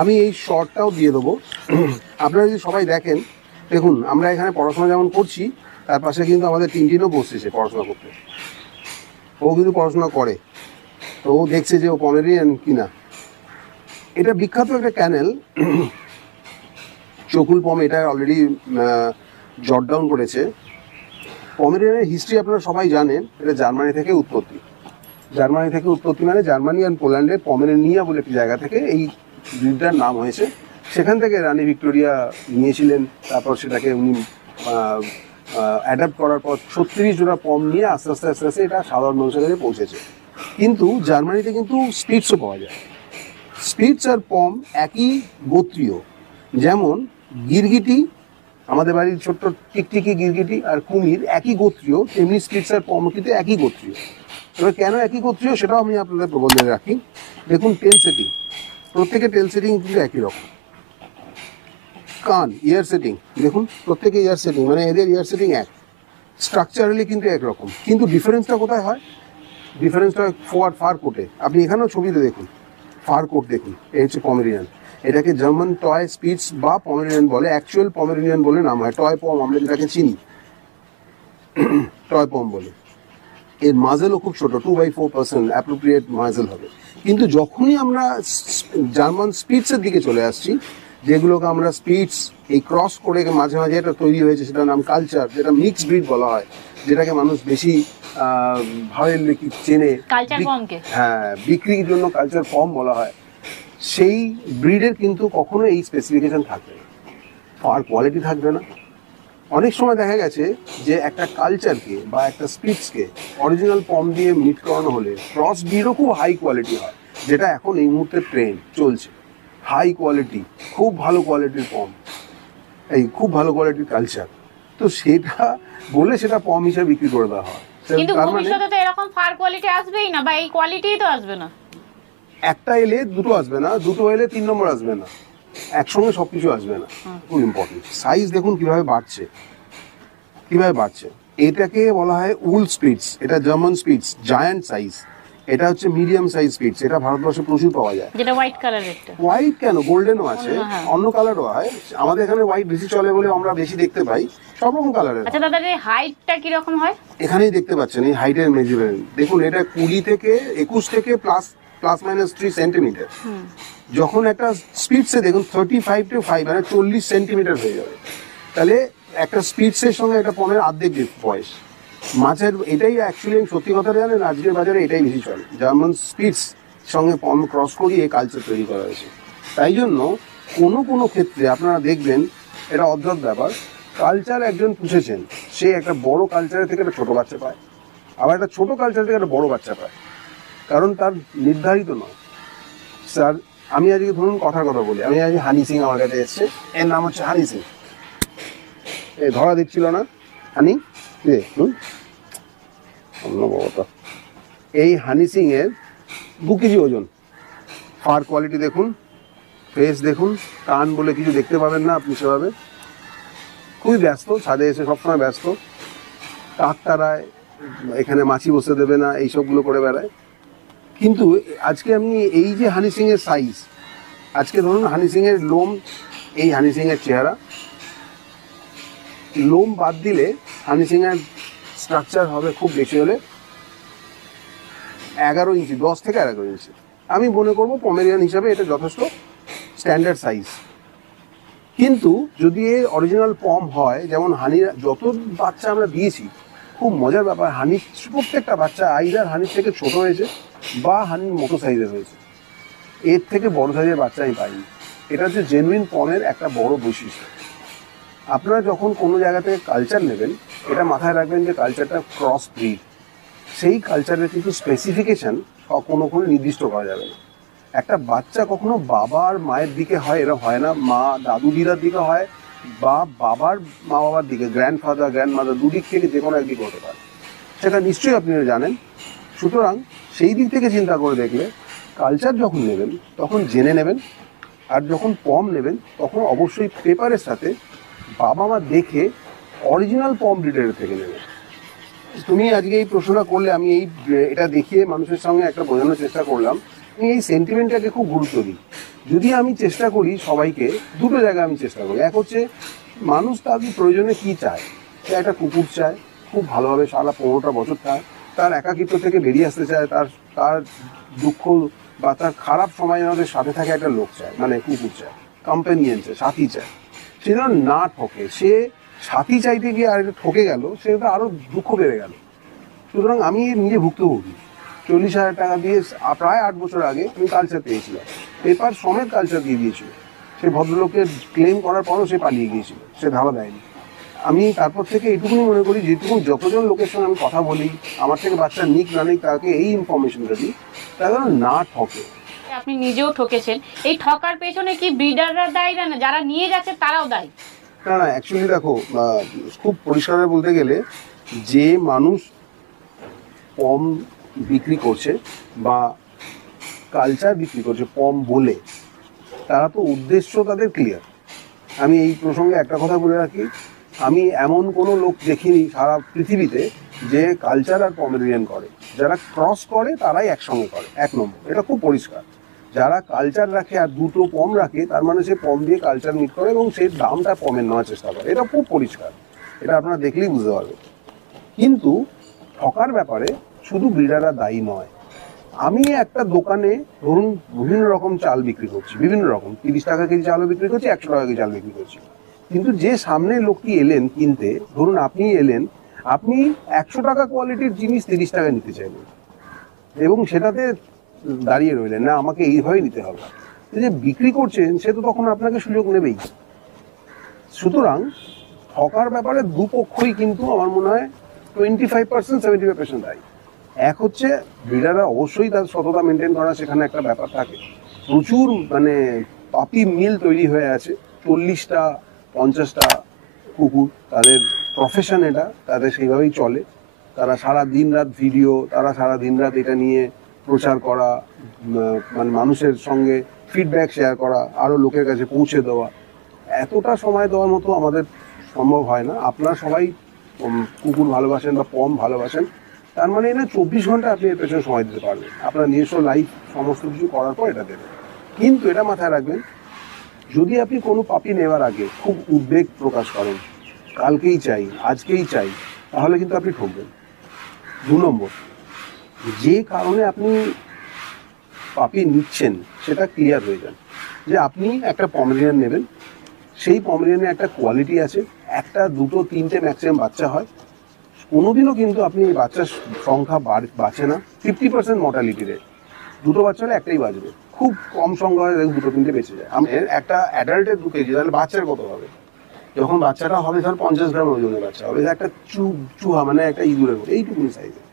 আমি এই শর্টটাও দিয়ে দেবো। আপনারা যদি সবাই দেখেন, দেখুন আমরা এখানে পড়াশোনা যেমন করছি, তার পাশে কিন্তু আমাদের টিনটিনও বসেছে পড়াশোনা করতে। ও কিন্তু পড়াশোনা করে, তো ও দেখছে যে ও পমেরিয়ান কিনা। এটা বিখ্যাত একটা ক্যানেল, চকুল পম, এটা অলরেডি জট ডাউন করেছে। পমেরিয়ানের হিস্ট্রি আপনারা সবাই জানেন, এটা জার্মানি থেকে উৎপত্তি। মানে জার্মানি আর পোল্যান্ডে পমেরেনিয়া বলে একটি জায়গা থেকে এই ব্রিডটার নাম হয়েছে। সেখান থেকে রানী ভিক্টোরিয়া নিয়েছিলেন, তারপর সেটাকে উনি অ্যাডাপ্ট করার পর 36 জোড়া পম নিয়ে আস্তে আস্তে এটা সাধারণ মানুষের কাছে পৌঁছেছে। কিন্তু জার্মানিতে কিন্তু স্পিটসও পাওয়া যায়। স্পিটস আর পম একই গোত্রীয়, যেমন গিরগিটি, আমাদের বাড়ির ছোট্ট টিকটিকি গিরগিটি আর কুমির একই গোত্রীয়, তেমনি স্পিটস আর পম কিন্তু একই গোত্রীয়। এবার কেন একই গোত্রীয় সেটাও আমি আপনাদের প্রবন্ধে রাখি। দেখুন টেল সেটিং, প্রত্যেকের টেল সেটিং কিন্তু একই রকম। কান, ইয়ার সেটিং দেখুন, প্রত্যেকে ইয়ার সেটিং, মানে এদের ইয়ার সেটিং এক। স্ট্রাকচারালি কিন্তু একরকম, কিন্তু ডিফারেন্সটা কোথায় হয়? ডিফারেন্সটা ফার কোটে। আপনি এখানেও ছবিতে দেখুন, ফার কোট দেখুন। এই হচ্ছে পমেরিয়ান। এটাকে জার্মান টয় স্পিটস বা পমেরিয়ান বলে, অ্যাকচুয়াল পমেরিয়ান বলে নাম হয়। টয় পম আমরা যেটাকে চিনি, টয় পম বলে। এর মাজেলও খুব ছোট, 2/4% অ্যাপ্রোপ্রিয়েট মাজেল হবে। কিন্তু যখনই আমরা জার্মান স্পিটসের দিকে চলে আসছি, যেগুলোকে আমরা স্পিটস এই ক্রস করে মাঝে মাঝে এটা তৈরি হয়েছে, সেটার নাম কালচার, যেটা মিক্স ব্রিড বলা হয়, যেটাকে মানুষ বেশি ভাবে চেনে। হ্যাঁ, বিক্রির জন্য কালচার পম বলা হয়। সেই ব্রিডের কিন্তু কখনো এই স্পেসিফিকেশন থাকবে না, আর কোয়ালিটি থাকবে না। অনেক সময় দেখা গেছে যে একটা কালচারকে বা একটা স্পিটসকে অরিজিনাল পম দিয়ে মিট করানো হলে ক্রস ব্রিডও খুব হাই কোয়ালিটি হয়, যেটা এখন এই মুহূর্তে ট্রেন্ড চলছে। হাই কোয়ালিটি, খুব ভালো কোয়ালিটির পম, এই খুব ভালো কোয়ালিটির কালচার, তো সেটা বলে সেটা পম হিসেবে বিক্রি করে দেওয়া হয়। কিন্তু ভবিষ্যতে তো এরকম ফার কোয়ালিটি আসবেই না, বা এই কোয়ালিটিই তো আসবে না। একটা এলে দুটো আসবে না, দুটো এলে 3 নম্বর আসবে না, একসঙ্গে সবকিছু আসবে না। খুব ইম্পর্টেন্ট। সাইজ দেখুন কিভাবে বাড়ছে। এটাকে বলা হয় উল স্পিটস, এটা জার্মান স্পিটস, জায়ান্ট সাইজ। এটা হচ্ছে মিডিয়াম সাইজ স্পিটস, এটা ভারতবর্ষে প্রচুর পাওয়া যায়। যেটা হোয়াইট কালারের, হোয়াইট কেন, গোল্ডেনও আছে, অন্য কালারও হয়। আমাদের এখানে হোয়াইট বেশি চলে বলে আমরা বেশি দেখতে পাই, সব রকম কালারের। আচ্ছা দাদা, এই হাইটটা কি রকম হয়? এখানেই দেখতে পাচ্ছেন এই হাইটের মেজারমেন্ট দেখুন। এটা 20 থেকে 21 থেকে প্লাস মাইনাস 3 সেন্টিমিটার। যখন একটা স্পিডসে দেখুন 35 to 5 মানে 40 সেন্টিমিটার হয়ে যাবে, তাহলে একটা স্পিডসের সঙ্গে একটা পমের অর্ধেক বয়স। মাছের এটাই অ্যাকচুয়ালি সত্যি কথা জানেন, আজকের বাজারে এটাই বেশি চলে। জার্মান স্পিডস সঙ্গে পম ক্রস করিয়ে কালচার তৈরি করা হয়েছে। তাই জন্য কোনো কোনো ক্ষেত্রে আপনারা দেখবেন, এটা অদ্ভুত ব্যাপার, কালচার একজন পুষেছেন, সে একটা বড় কালচারের থেকে একটা ছোটো বাচ্চা পায়, আবার একটা ছোটো কালচার থেকে একটা বড় বাচ্চা পায়, কারণ তার নির্ধারিত নয়। স্যার আমি আজকে ধরুন কথার কথা বলি, আমি আজকে হানি সিং আমার কাছে এসছে, এর নাম হচ্ছে হানি সিং। এ ধরা দিচ্ছিল না হানি, এই হানি সিং এর 2 কেজি ওজন। ফার কোয়ালিটি দেখুন, ফেস দেখুন, কান বলে কিছু দেখতে পাবেন না আপনি সেভাবে। খুবই ব্যস্ত, ছাদে এসে সবসময় ব্যস্ত, কাক তারায়, এখানে মাছি বসে দেবে না, এইসবগুলো করে বেড়ায়। কিন্তু আজকে আমি এই যে হানি সিং এর সাইজ, আজকে ধরুন হানি সিং এর লোম, এই হানি সিং এর চেহারা, লোম বাদ দিলে হানি সিং এর স্ট্রাকচার হবে খুব বেশি হলে 11 ইঞ্চি, 10 থেকে 11 ইঞ্চি। আমি মনে করবো পমেরিয়ান হিসাবে এটা যথেষ্ট স্ট্যান্ডার্ড সাইজ। কিন্তু যদি এর অরিজিনাল পম হয়, যেমন হানির যত বাচ্চা আমরা দিয়েছি, খুব মজার ব্যাপার, হানির প্রত্যেকটা বাচ্চা আইদার হানির থেকে ছোট হয়েছে বা হানির মতো সাইজের হয়েছে, এর থেকে বড় সাইজের বাচ্চা আমি পাইনি। এটা হচ্ছে জেনুইন পমের একটা বড় বৈশিষ্ট্য। আপনারা যখন কোনো জায়গা থেকে কালচার নেবেন, এটা মাথায় রাখবেন যে কালচারটা ক্রস ব্রিড, সেই কালচারের কিন্তু স্পেসিফিকেশন কোনো নির্দিষ্ট করা যাবে না। একটা বাচ্চা কখনো বাবা আর মায়ের দিকে হয়, এরা হয় না, মা দাদু দিদার দিকে হয়, বা বাবার মা বাবার দিকে, গ্র্যান্ডফাদার গ্র্যান্ডমাদার, দুদিক থেকে যে কোনো একদিকে হতে পারে, সেটা নিশ্চয়ই আপনি জানেন। সুতরাং সেই দিক থেকে চিন্তা করে দেখলে কালচার যখন নেবেন তখন জেনে নেবেন, আর যখন পম নেবেন তখন অবশ্যই পেপারের সাথে বাবা মা দেখে অরিজিনাল পম ব্রিডের থেকে নেবেন। তুমি আজকে এই প্রশ্নটা করলে, আমি এটা দেখিয়ে মানুষের সঙ্গে একটা বোঝানোর চেষ্টা করলাম। আমি এই সেন্টিমেন্টটাকে খুব গুরুত্ব দিই। যদি আমি চেষ্টা করি সবাইকে, দুটো জায়গায় আমি চেষ্টা করি। এক হচ্ছে মানুষ তাদের প্রয়োজনে কি চায়, সে একটা কুকুর চায়, খুব ভালোভাবে সারা 15টা বছর তার একাকিত্ব থেকে বেরিয়ে আসতে চায়, তার দুঃখ বা তার খারাপ সময় আমাদের সাথে থাকে একটা লোক চায়, মানে কুকুর চায়, কম্প্যানিয়ন চায়, সাথী চায়। সে যেন না ঠকে, সে সাথী চাইতে গিয়ে আর ঠকে গেল, সেটা আরও দুঃখ বেড়ে গেল। সুতরাং আমি নিজে ভুক্তভোগী। 40,000 টাকা দিয়ে প্রায় 8 বছর আগে আমি কালচার পেয়েছিলাম, পেপার সমেত কালচার দিয়ে দিয়েছিল। সে ভদ্রলোকের ক্লেম করার পরও সে পালিয়ে গিয়েছিল, সে ধারা দেয়নি। আমি তারপর থেকে এটুকুনি মনে করি, যেটুকু যতজন লোকের সঙ্গে আমি কথা বলি, আমার থেকে বাচ্চা নিক না নিক, তাকে এই ইনফরমেশনটা দিই, তারা যেন না ঠকে। আপনি নিজেও ঠকেছেন, এই ঠকার পেছনে কি ব্রিডাররা দায়ী না, যারা নিয়ে যাচ্ছে তারাও দায়ী? না না, অ্যাকচুয়ালি দেখো, খুব পরিষ্কার বলতে গেলে, যে মানুষ পম বিক্রি করছে বা কালচার বিক্রি করছে পম বলে, তারা তো উদ্দেশ্য তাদের ক্লিয়ার। আমি এই প্রসঙ্গে একটা কথা বলে রাখি, আমি এমন কোনো লোক দেখিনি সারা পৃথিবীতে যে কালচার আর পমেরিয়ান করে। যারা ক্রস করে তারাই একসঙ্গে করে, 1 নম্বর, এটা খুব পরিষ্কার। যারা কালচার রাখে আর দুটো পম রাখে, তার মানে সে পম দিয়ে কালচার মিট করে এবং সেই দামটা পমের নেওয়ার চেষ্টা করে, এটা খুব পরিষ্কার, এটা আপনারা দেখলেই বুঝতে পারবেন। কিন্তু ঠকার ব্যাপারে শুধু ব্রিডাররা দায়ী নয়। আমি একটা দোকানে ধরুন বিভিন্ন রকম চাল বিক্রি করছি, বিভিন্ন রকম, 30 টাকা কেজি চালও বিক্রি করছি, 100 টাকা কেজি চাল বিক্রি করছি। কিন্তু যে সামনে লোকটি এলেন কিনতে, ধরুন আপনি এলেন, আপনি 100 টাকা কোয়ালিটির জিনিস 30 টাকা নিতে চাইলেন এবং সেটাতে দাঁড়িয়ে রইলেন, না আমাকে এইভাবে নিতে হবে। যে বিক্রি করছেন সে তো তখন আপনাকে সুযোগ নেবেই। সুতরাং ঠকার ব্যাপারে দুপক্ষই কিন্তু আমার মনে হয় 25% 75% দায়ী। এক হচ্ছে ব্রিডাররা অবশ্যই তার সততা মেনটেন করা, সেখানে একটা ব্যাপার থাকে। প্রচুর মানে পাপি মিল তৈরি হয়ে আছে, 40টা 50টা কুকুর, তাদের প্রফেশন এটা, তাদের সেইভাবেই চলে। তারা সারা দিন রাত ভিডিও, তারা সারা দিন রাত এটা নিয়ে প্রচার করা, মানে মানুষের সঙ্গে ফিডব্যাক শেয়ার করা, আরও লোকের কাছে পৌঁছে দেওয়া, এতটা সময় দেওয়ার মতো আমাদের সম্ভব হয় না। আপনারা সবাই কুকুর ভালোবাসেন বা পম ভালোবাসেন, তার মানে এটা 24 ঘন্টা আপনি এর পেছনে সময় দিতে পারবেন, আপনার নিজস্ব লাইফ সমস্ত কিছু করার পর এটা দেবেন। কিন্তু এটা মাথায় রাখবেন, যদি আপনি কোনো পাপি নেওয়ার আগে খুব উদ্বেগ প্রকাশ করেন, কালকেই চাই, আজকেই চাই, তাহলে কিন্তু আপনি ঠকবেন। 2 নম্বর, যে কারণে আপনি পাপি নিচ্ছেন সেটা ক্লিয়ার হয়ে যান। যে আপনি একটা পমেরিয়ান নেবেন, সেই পমেরিয়ানে একটা কোয়ালিটি আছে, একটা দুটো তিনটে ম্যাক্সিমাম বাচ্চা হয়। কোনোদিনও কিন্তু আপনি এই বাচ্চার সংখ্যা বাঁচে না, 50% মর্টালিটি রেট। দুটো বাচ্চা হলে একটাই বাঁচবে, খুব কম সংখ্যা হয় দুটো তিনটে বেঁচে যায়। আমি একটা অ্যাডাল্টের 2 কেজি, তাহলে বাচ্চার কত হবে? যখন বাচ্চাটা হবে ধর 50 গ্রাম ওজনের বাচ্চা হবে, একটা চুহা মানে একটা ইঁদুরের মতো এইটুকুনি সাইজের।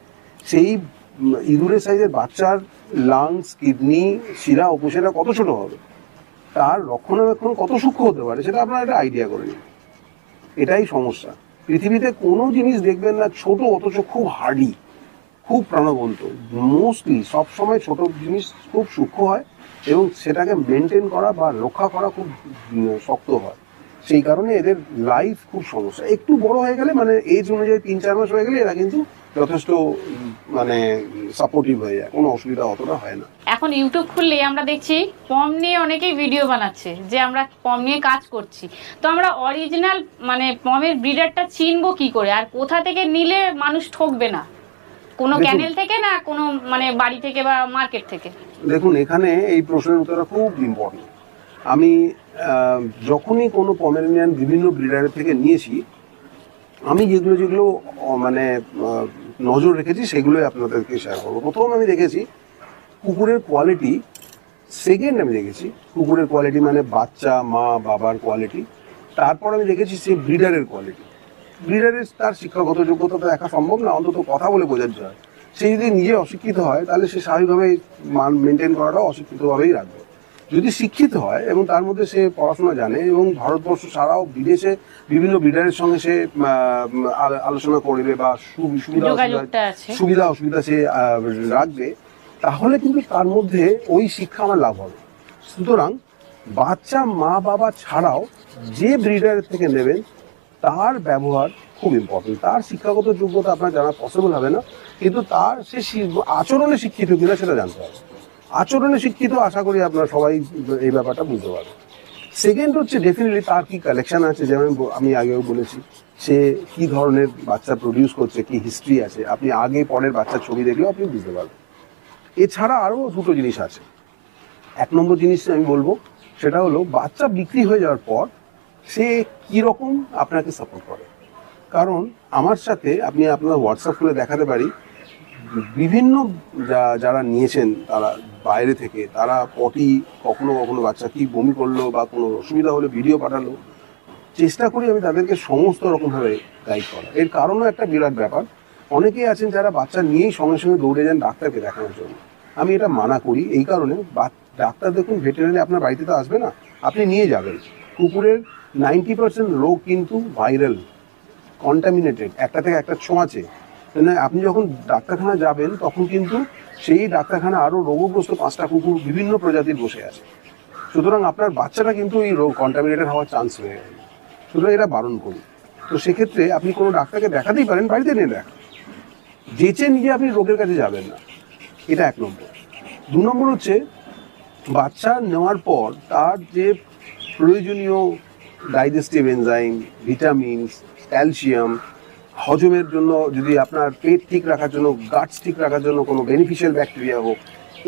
সেই ইঁদুরের সাইজের বাচ্চার লাংস, কিডনি, শিরা, উপশিরা কত ছোট হবে, তার রক্ষণাবেক্ষণ কত সূক্ষ্ম হতে পারে, সেটা আপনারা একটা আইডিয়া করে নিন। এটাই সমস্যা। পৃথিবীতে কোনো জিনিস দেখবেন না ছোট অথচ খুব হার্ডি, খুব প্রাণবন্ত। মোস্টলি সবসময় ছোট জিনিস খুব সূক্ষ্ম হয় এবং সেটাকে মেনটেন করা বা রক্ষা করা খুব শক্ত হয়। সেই কারণে এদের লাইফ খুব সমস্যা। একটু বড় হয়ে গেলে মানে এজ অনুযায়ী 3-4 মাস হয়ে গেলে এরা কিন্তু যথেষ্ট মানে সাপোর্টিভ হয়ে যায়, কোনো অসুবিধা অতটা হয় না। এখন ইউটিউব খুললেই আমরা দেখছি পম নিয়ে অনেকেই ভিডিও বানাচ্ছে যে আমরা পম নিয়ে কাজ করছি। তো আমরা অরিজিনাল মানে পমের ব্রিডারটা চিনবো কি করে, আর কোথা থেকে নিলে মানুষ ঠকবে না? কোনো ক্যানেল থেকে না কোনো মানে বাড়ি থেকে বা মার্কেট থেকে? দেখুন, এখানে এই প্রশ্নের উত্তরটা খুব ইম্পর্টেন্ট। আমি যখনই কোনো পমেরিয়ান বিভিন্ন ব্রিডারের থেকে নিয়েছি, আমি যেগুলো মানে নজর রেখেছি সেগুলোই আপনাদেরকে শেয়ার করবো। প্রথম আমি দেখেছি কুকুরের কোয়ালিটি, সেকেন্ড আমি দেখেছি কুকুরের কোয়ালিটি মানে বাচ্চা, মা, বাবার কোয়ালিটি, তারপর আমি দেখেছি সে ব্রিডারের কোয়ালিটি। ব্রিডারের তার শিক্ষাগত যোগ্যতা তো দেখা সম্ভব না, অন্তত কথা বলে বোঝার জন্য। সে যদি নিজে অশিক্ষিত হয় তাহলে সে স্বাভাবিকভাবেই মান মেনটেন করাটাও অশিক্ষিতভাবেই রাখবে। যদি শিক্ষিত হয় এবং তার মধ্যে সে পড়াশোনা জানে এবং ভারতবর্ষ ছাড়াও বিদেশে বিভিন্ন ব্রিডারের সঙ্গে সে আলোচনা করবে বা সুবিধা অসুবিধা সে রাখবে, তাহলে কিন্তু তার মধ্যে ওই শিক্ষা আমার লাভ হবে। সুতরাং বাচ্চা, মা, বাবা ছাড়াও যে ব্রিডারের থেকে নেবেন তার ব্যবহার খুব ইম্পর্টেন্ট। তার শিক্ষাগত যোগ্যতা আপনার জানা পসিবল হবে না, কিন্তু তার সে আচরণে শিক্ষিত কিনা সেটা জানতে হবে। আচরণে শিক্ষিত, আশা করি আপনারা সবাই এই ব্যাপারটা বুঝতে পারবেন। সেকেন্ড হচ্ছে ডেফিনেটলি তার কি কালেকশন আছে, যেমন আমি আগেও বলেছি সে কি ধরনের বাচ্চা প্রডিউস করছে, কি হিস্ট্রি আছে, আপনি আগে পরের বাচ্চার ছবি দেখলেও আপনি বুঝতে পারবেন। এছাড়া আরও দুটো জিনিস আছে। 1 নম্বর জিনিস আমি বলবো সেটা হলো বাচ্চা বিক্রি হয়ে যাওয়ার পর সে কীরকম আপনাকে সাপোর্ট করে। কারণ আমার সাথে আপনি আপনার হোয়াটসঅ্যাপ খুলে দেখাতে পারি, বিভিন্ন যারা নিয়েছেন তারা বাইরে থেকে, তারা পটি কখনো কখনো বাচ্চা কি বমি করলো বা কোনো অসুবিধা হলে ভিডিও পাঠালো, চেষ্টা করি আমি তাদেরকে সমস্ত রকমভাবে গাইড করা। এর কারণও একটা বিরাট ব্যাপার, অনেকেই আছেন যারা বাচ্চা নিয়েই সঙ্গে সঙ্গে দৌড়ে যান ডাক্তারকে দেখানোর জন্য। আমি এটা মানা করি এই কারণে, ডাক্তার দেখুন ভেটেরিনারি আপনার বাড়িতে তো আসবে না, আপনি নিয়ে যাবেন। কুকুরের 90% রোগ কিন্তু ভাইরাল, কন্টামিনেটেড, একটা থেকে একটা ছোঁয়াচে। মানে আপনি যখন ডাক্তারখানা যাবেন তখন কিন্তু সেই ডাক্তারখানা আরও রোগগ্রস্ত 5টা কুকুর বিভিন্ন প্রজাতির বসে আছে। সুতরাং আপনার বাচ্চাটা কিন্তু এই রোগ কন্টামিনেটেড হওয়ার চান্স হয়ে গেল। সুতরাং এটা বারণ করি। তো সেক্ষেত্রে আপনি কোনো ডাক্তারকে দেখাতেই পারেন, বাড়িতে নিয়ে দেখান, যেচে নিজে আপনি রোগের কাছে যাবেন না। এটা 1 নম্বর। 2 নম্বর হচ্ছে বাচ্চা নেওয়ার পর তার যে প্রয়োজনীয় ডাইজেস্টিভ এনজাইম, ভিটামিনস, ক্যালসিয়াম, হজমের জন্য, যদি আপনার পেট ঠিক রাখার জন্য, গাটস ঠিক রাখার জন্য কোনো বেনিফিশিয়াল ব্যাকটেরিয়া হোক,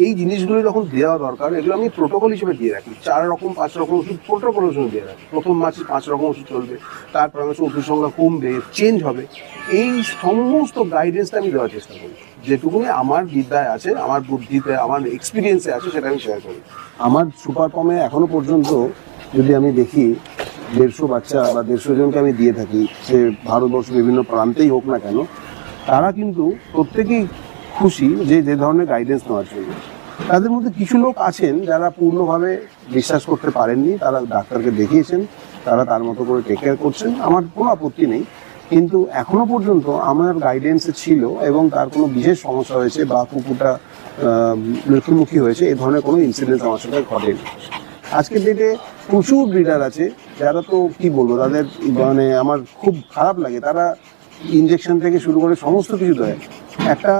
এই জিনিসগুলো যখন দেওয়া দরকার এগুলো আমি প্রোটোকল হিসেবে দিয়ে রাখি। 4 রকম 5 রকম ওষুধ প্রোটোকল হিসেবে দিয়ে রাখি। প্রথম মাসে 5 রকম ওষুধ চলবে, তারপর মাসে ওষুধ সংখ্যা কমবে, চেঞ্জ হবে। এই সমস্ত গাইডেন্সটা আমি দেওয়ার চেষ্টা করি, যেটুকুনি আমার বিদ্যায় আছে, আমার বুদ্ধিতে, আমার এক্সপিরিয়েন্সে আছে, সেটা আমি শেয়ার করি। আমার সুপার পমে এখনো পর্যন্ত যদি আমি দেখি 150 বাচ্চা বা 150 জনকে আমি দিয়ে থাকি, সে ভারতবর্ষ বিভিন্ন প্রান্তেই হোক না কেন, তারা কিন্তু প্রত্যেকেই খুশি যে ধরনের গাইডেন্স নেওয়ার জন্য। তাদের মধ্যে কিছু লোক আছেন যারা পূর্ণভাবে বিশ্বাস করতে পারেননি, তারা ডাক্তারকে দেখিয়েছেন, তারা তার মতো করে টেক কেয়ার করছেন, আমার কোনো আপত্তি নেই। কিন্তু এখনো পর্যন্ত আমার গাইডেন্সে ছিল এবং তার কোনো বিশেষ সমস্যা হয়েছে বা কুকুরটা মৃত্যুমুখী হয়েছে, এই ধরনের কোনো ইনসিডেন্ট আমার সাথে ঘটেনি। আজকের ডেটে প্রচুর ব্রিডার আছে যারা, তো কি বলবো, তাদের মানে আমার খুব খারাপ লাগে, তারা ইনজেকশন থেকে শুরু করে সমস্ত কিছু দেয়। একটা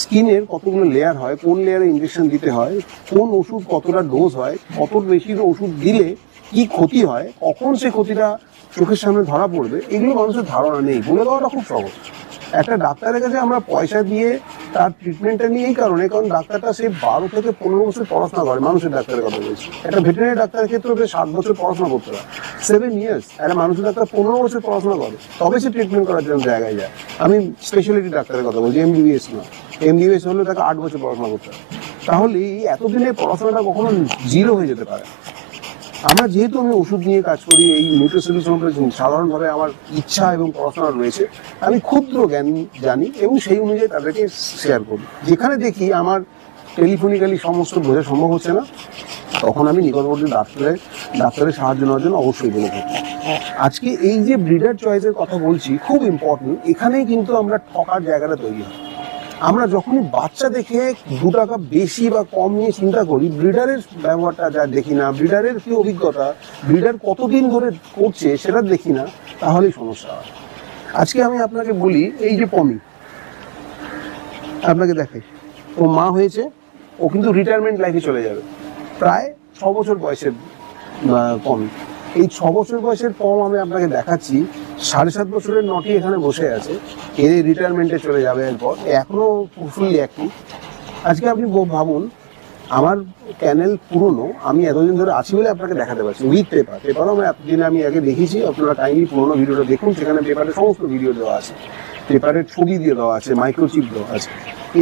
স্কিনের কতগুলো লেয়ার হয়, কোন লেয়ারে ইনজেকশন দিতে হয়, কোন ওষুধ কতটা ডোজ হয়, কত বেশি ওষুধ দিলে কি ক্ষতি হয়, কখন সে ক্ষতিটা চোখের সামনে ধরা পড়বে, এগুলো মানুষের ধারণা নেই। বলে দেওয়াটা খুব সহজ, একটা ডাক্তারের কাছে আমরা পয়সা দিয়ে তার ট্রিটমেন্টটা নিয়ে এই কারণে, কারণ ডাক্তারটা সে 12 থেকে 15 বছর পড়াশোনা করে, মানুষের ডাক্তারের কথা বলছি। একটা ভেটেরিনারি ডাক্তারের ক্ষেত্রে ওকে 7 বছর পড়াশোনা করতে হয়, 7 ইয়ার্স। একটা মানুষের ডাক্তার 15 বছর পড়াশোনা করে, তবে সে ট্রিটমেন্ট করার জন্য জায়গায় যায়। আমি স্পেশালিটি ডাক্তারের কথা বলছি, এমবিবিএস না। এমবিবিএস হলে তাকে 8 বছর পড়াশোনা করতে হয়। তাহলে এই এতদিনের পড়াশোনাটা কখনো জিরো হয়ে যেতে পারে। আমরা যেহেতু আমি ওষুধ নিয়ে কাজ করি, এই নিউট্রিশন সম্পর্কে সাধারণভাবে আমার ইচ্ছা এবং পড়াশোনা রয়েছে, আমি ক্ষুদ্র জ্ঞান জানি এবং সেই অনুযায়ী তাদেরকে শেয়ার করি। যেখানে দেখি আমার টেলিফোনিক্যালি সমস্ত বোঝা সম্ভব হচ্ছে না, তখন আমি নিকটবর্তী ডাক্তারের সাহায্য নেওয়ার জন্য অবশ্যই বলে থাকি। আজকে এই যে ব্রিডার চয়েসের কথা বলছি, খুব ইম্পর্টেন্ট। এখানেই কিন্তু আমরা ঠকার জায়গাটা তৈরি হয়। আমরা যখনই বাচ্চা দেখে 2 টাকা বেশি বা কম নিয়ে চিন্তা করি, ব্রিডারের ব্যবহারটা যা দেখি না, ব্রিডারের কি অভিজ্ঞতা, ব্রিডার কতদিন ধরে করছে সেটা দেখি না, তাহলেই সমস্যা হয়। আজকে আমি আপনাকে বলি, এই যে পমি, আপনাকে দেখাই, ও মা হয়েছে, ও কিন্তু রিটায়ারমেন্ট লাইফে চলে যাবে। প্রায় 6 বছর বয়সের পমি। এই 6 বছর বয়সের পম আমি আপনাকে দেখাচ্ছি। 7.5 বছরের নটি এখানে বসে আছে, এর রিটায়ারমেন্টে চলে যাবে এরপর, এখনো ফুললি অ্যাক্টিভ। আজকে আপনি ভাবুন, আমার ক্যানেল পুরনো, আমি এতদিন ধরে আছি বলে আপনাকে দেখাতে পারছি উইথ পেপার। পেপারও আমি এতদিন আমি আগে দেখিয়েছি, আপনারা কাইন্ডলি পুরোনো ভিডিওটা দেখুন, সেখানে পেপারের সমস্ত ভিডিও দেওয়া আছে, পেপারের ছবি দিয়ে দেওয়া আছে, মাইক্রোচিপ দেওয়া আছে।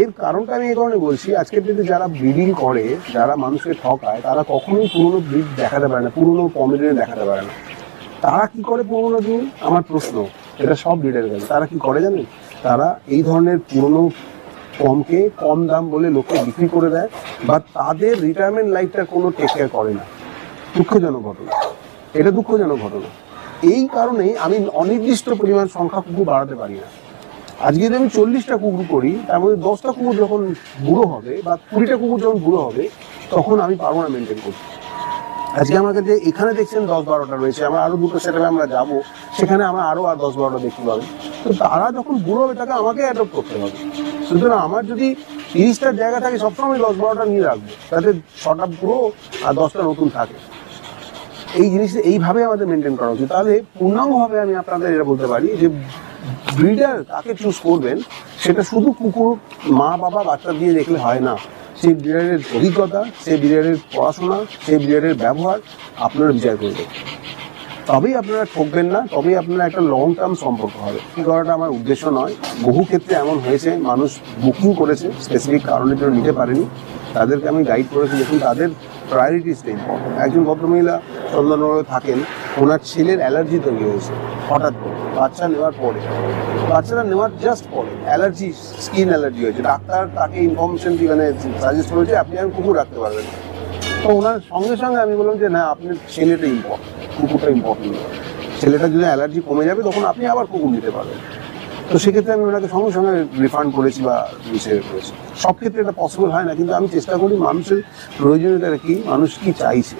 এর কারণটা আমি এই কারণে বলছি, আজকের দিনে যারা ব্রিডিং করে, যারা মানুষকে ঠকায়, তারা কখনোই পুরোনো ব্রিড দেখাতে পারে না, পুরোনো পমেরিয়ান দেখাতে পারে না। তারা কি করে পুরোনো দিন, আমার প্রশ্ন, এটা সব ব্রিডের কাছে, তারা কি করে জানেন? তারা এই ধরনের পুরোনো পমকে কম দাম বলে লোককে বিক্রি করে দেয়, বা তাদের রিটায়ারমেন্ট লাইফটা কোনো টেক কেয়ার করে না। দুঃখজনক ঘটনা, এটা দুঃখজনক ঘটনা। এই কারণে আমি অনির্দিষ্ট পরিমাণ সংখ্যা কুকুর বাড়াতে পারি না। আজকে যদি আমি 40টা কুকুর করি, তার মধ্যে 10টা কুকুর যখন বুড়ো হবে বা 20টা কুকুর যখন বুড়ো হবে, তখন আমি পারবো না মেনটেন করতে। আজকে আমার কাছে এখানে দেখছেন 10-12টা রয়েছে, আমার আরো 2টো সেটআপে আমরা যাবো, সেখানে আমার আরো 10-12টা দেখতে পাবেন। তো তারা যখন বুড়ো হবে, তাকে আমাকে অ্যাডপ্ট করতে হবে। সুতরাং আমার যদি 30টার জায়গা থাকে, সবসময় আমি 10-12টা নিয়ে রাখবো, তাতে 6টা বুড়ো আর 10টা নতুন থাকে। এই জিনিসটা এইভাবে আমাদের মেনটেন করা উচিত। তাহলে পূর্ণাঙ্গভাবে আমি আপনাদের এটা বলতে পারি যে ব্রিডার কাকে চুজ করবেন, সেটা শুধু কুকুর মা বাবা বাচ্চা দিয়ে দেখলে হয় না। সেই ব্রিডারের অভিজ্ঞতা, সেই ব্রিডারের পড়াশোনা, সেই ব্রিডারের ব্যবহার আপনারা বিচার করবেন। তবেই আপনারা ঠকবেন না, তবেই আপনারা একটা লং টার্ম সম্পর্ক হবে। কি করাটা আমার উদ্দেশ্য নয়। বহু ক্ষেত্রে এমন হয়েছে, মানুষ বুকিং করেছে, স্পেসিফিক কারণের জন্য নিতে পারেনি, তাদেরকে আমি গাইড করেছি। দেখুন, তাদের প্রায়োরিটিসটা ইম্পর্টেন্ট। একজন ভদ্রমহিলা চন্দননগরে থাকেন, ওনার ছেলের অ্যালার্জি তৈরি হয়েছে হঠাৎ করে, বাচ্চা নেওয়ার পরে, বাচ্চারা নেওয়ার জাস্ট পরে অ্যালার্জি, স্কিন অ্যালার্জি হয়েছে। ডাক্তার তাকে ইনফরমেশন দিয়ে মানে সাজেস্ট করেছে আপনি আর কুকুর রাখতে পারবেন। তো ওনার সঙ্গে সঙ্গে আমি বললাম যে না, আপনার ছেলেটা ইম্পর্টেন্ট, কুকুরটা ইম্পর্টেন্ট। ছেলেটা যদি অ্যালার্জি কমে যাবে, তখন আপনি আবার কুকুর নিতে পারবেন। তো সেক্ষেত্রে আমি ওনাকে সঙ্গে সঙ্গে রিফান্ড করেছি বা রিসেভ করেছি। সব ক্ষেত্রে এটা পসিবল হয় না, কিন্তু আমি চেষ্টা করি মানুষের প্রয়োজনীয়তা কি, মানুষ কি চাইছে।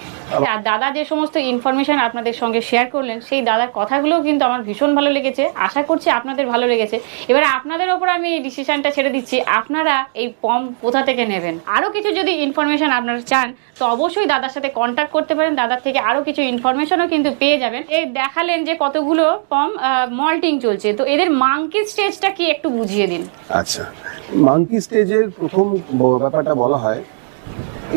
আর দাদা যে সমস্ত ইনফরমেশন আপনাদের সঙ্গে শেয়ার করলেন, সেই দাদার কথাগুলোও কিন্তু আমার ভীষণ ভালো লেগেছে। আশা করছি আপনাদের ভালো লেগেছে। এবারে আপনাদের ওপর আমি এই ডিসিশনটা ছেড়ে দিচ্ছি, আপনারা এই পম কোথা থেকে নেবেন। আরও কিছু যদি ইনফরমেশন আপনারা চান, তো অবশ্যই দাদার সাথে কন্ট্যাক্ট করতে পারেন। দাদার থেকে আরও কিছু ইনফরমেশনও কিন্তু পেয়ে যাবেন। এই দেখালেন যে কতগুলো পম মল্টিং চলছে, তো এদের মাঙ্কি স্টেজটা কি একটু বুঝিয়ে দিন। আচ্ছা, মাঙ্কি স্টেজের প্রথম ব্যাপারটা বলা হয়,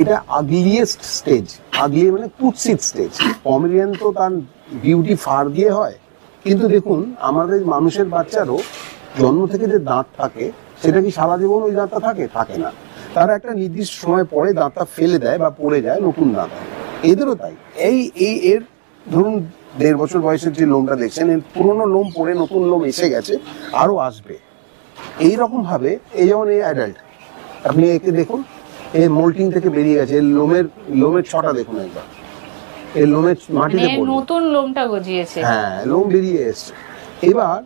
এটা আগলিয়েস্ট স্টেজ। আগলি মানে কুৎসিত স্টেজ। পমেরিয়ান তো তার বিউটি ফার দিয়ে হয়, কিন্তু দেখুন আমাদের মানুষের বাচ্চারও জন্ম থেকে যে দাঁত থাকে, সেটা কি সারা জীবন ওই দাঁতটা থাকে? থাকে না। তারা একটা নির্দিষ্ট সময় পরে দাঁতটা ফেলে দেয় বা পড়ে যায়, নতুন দাঁত। এদেরও তাই। এর ধরুন 1.5 বছর বয়সের যে লোমটা দেখছেন, এর পুরোনো লোম পড়ে নতুন লোম এসে গেছে, আরো আসবে। এইরকম ভাবে এই যেমন এই অ্যাডাল্ট, আপনি একে দেখুন, এই মোল্টিং থেকে বেরিয়ে গেছে, এর লোমের ছটা দেখুন একবার, এর লোমের মাটিতে পড়ে নতুন লোমটা গজিয়েছে। হ্যাঁ, লোম বেরিয়ে এসছে। এবার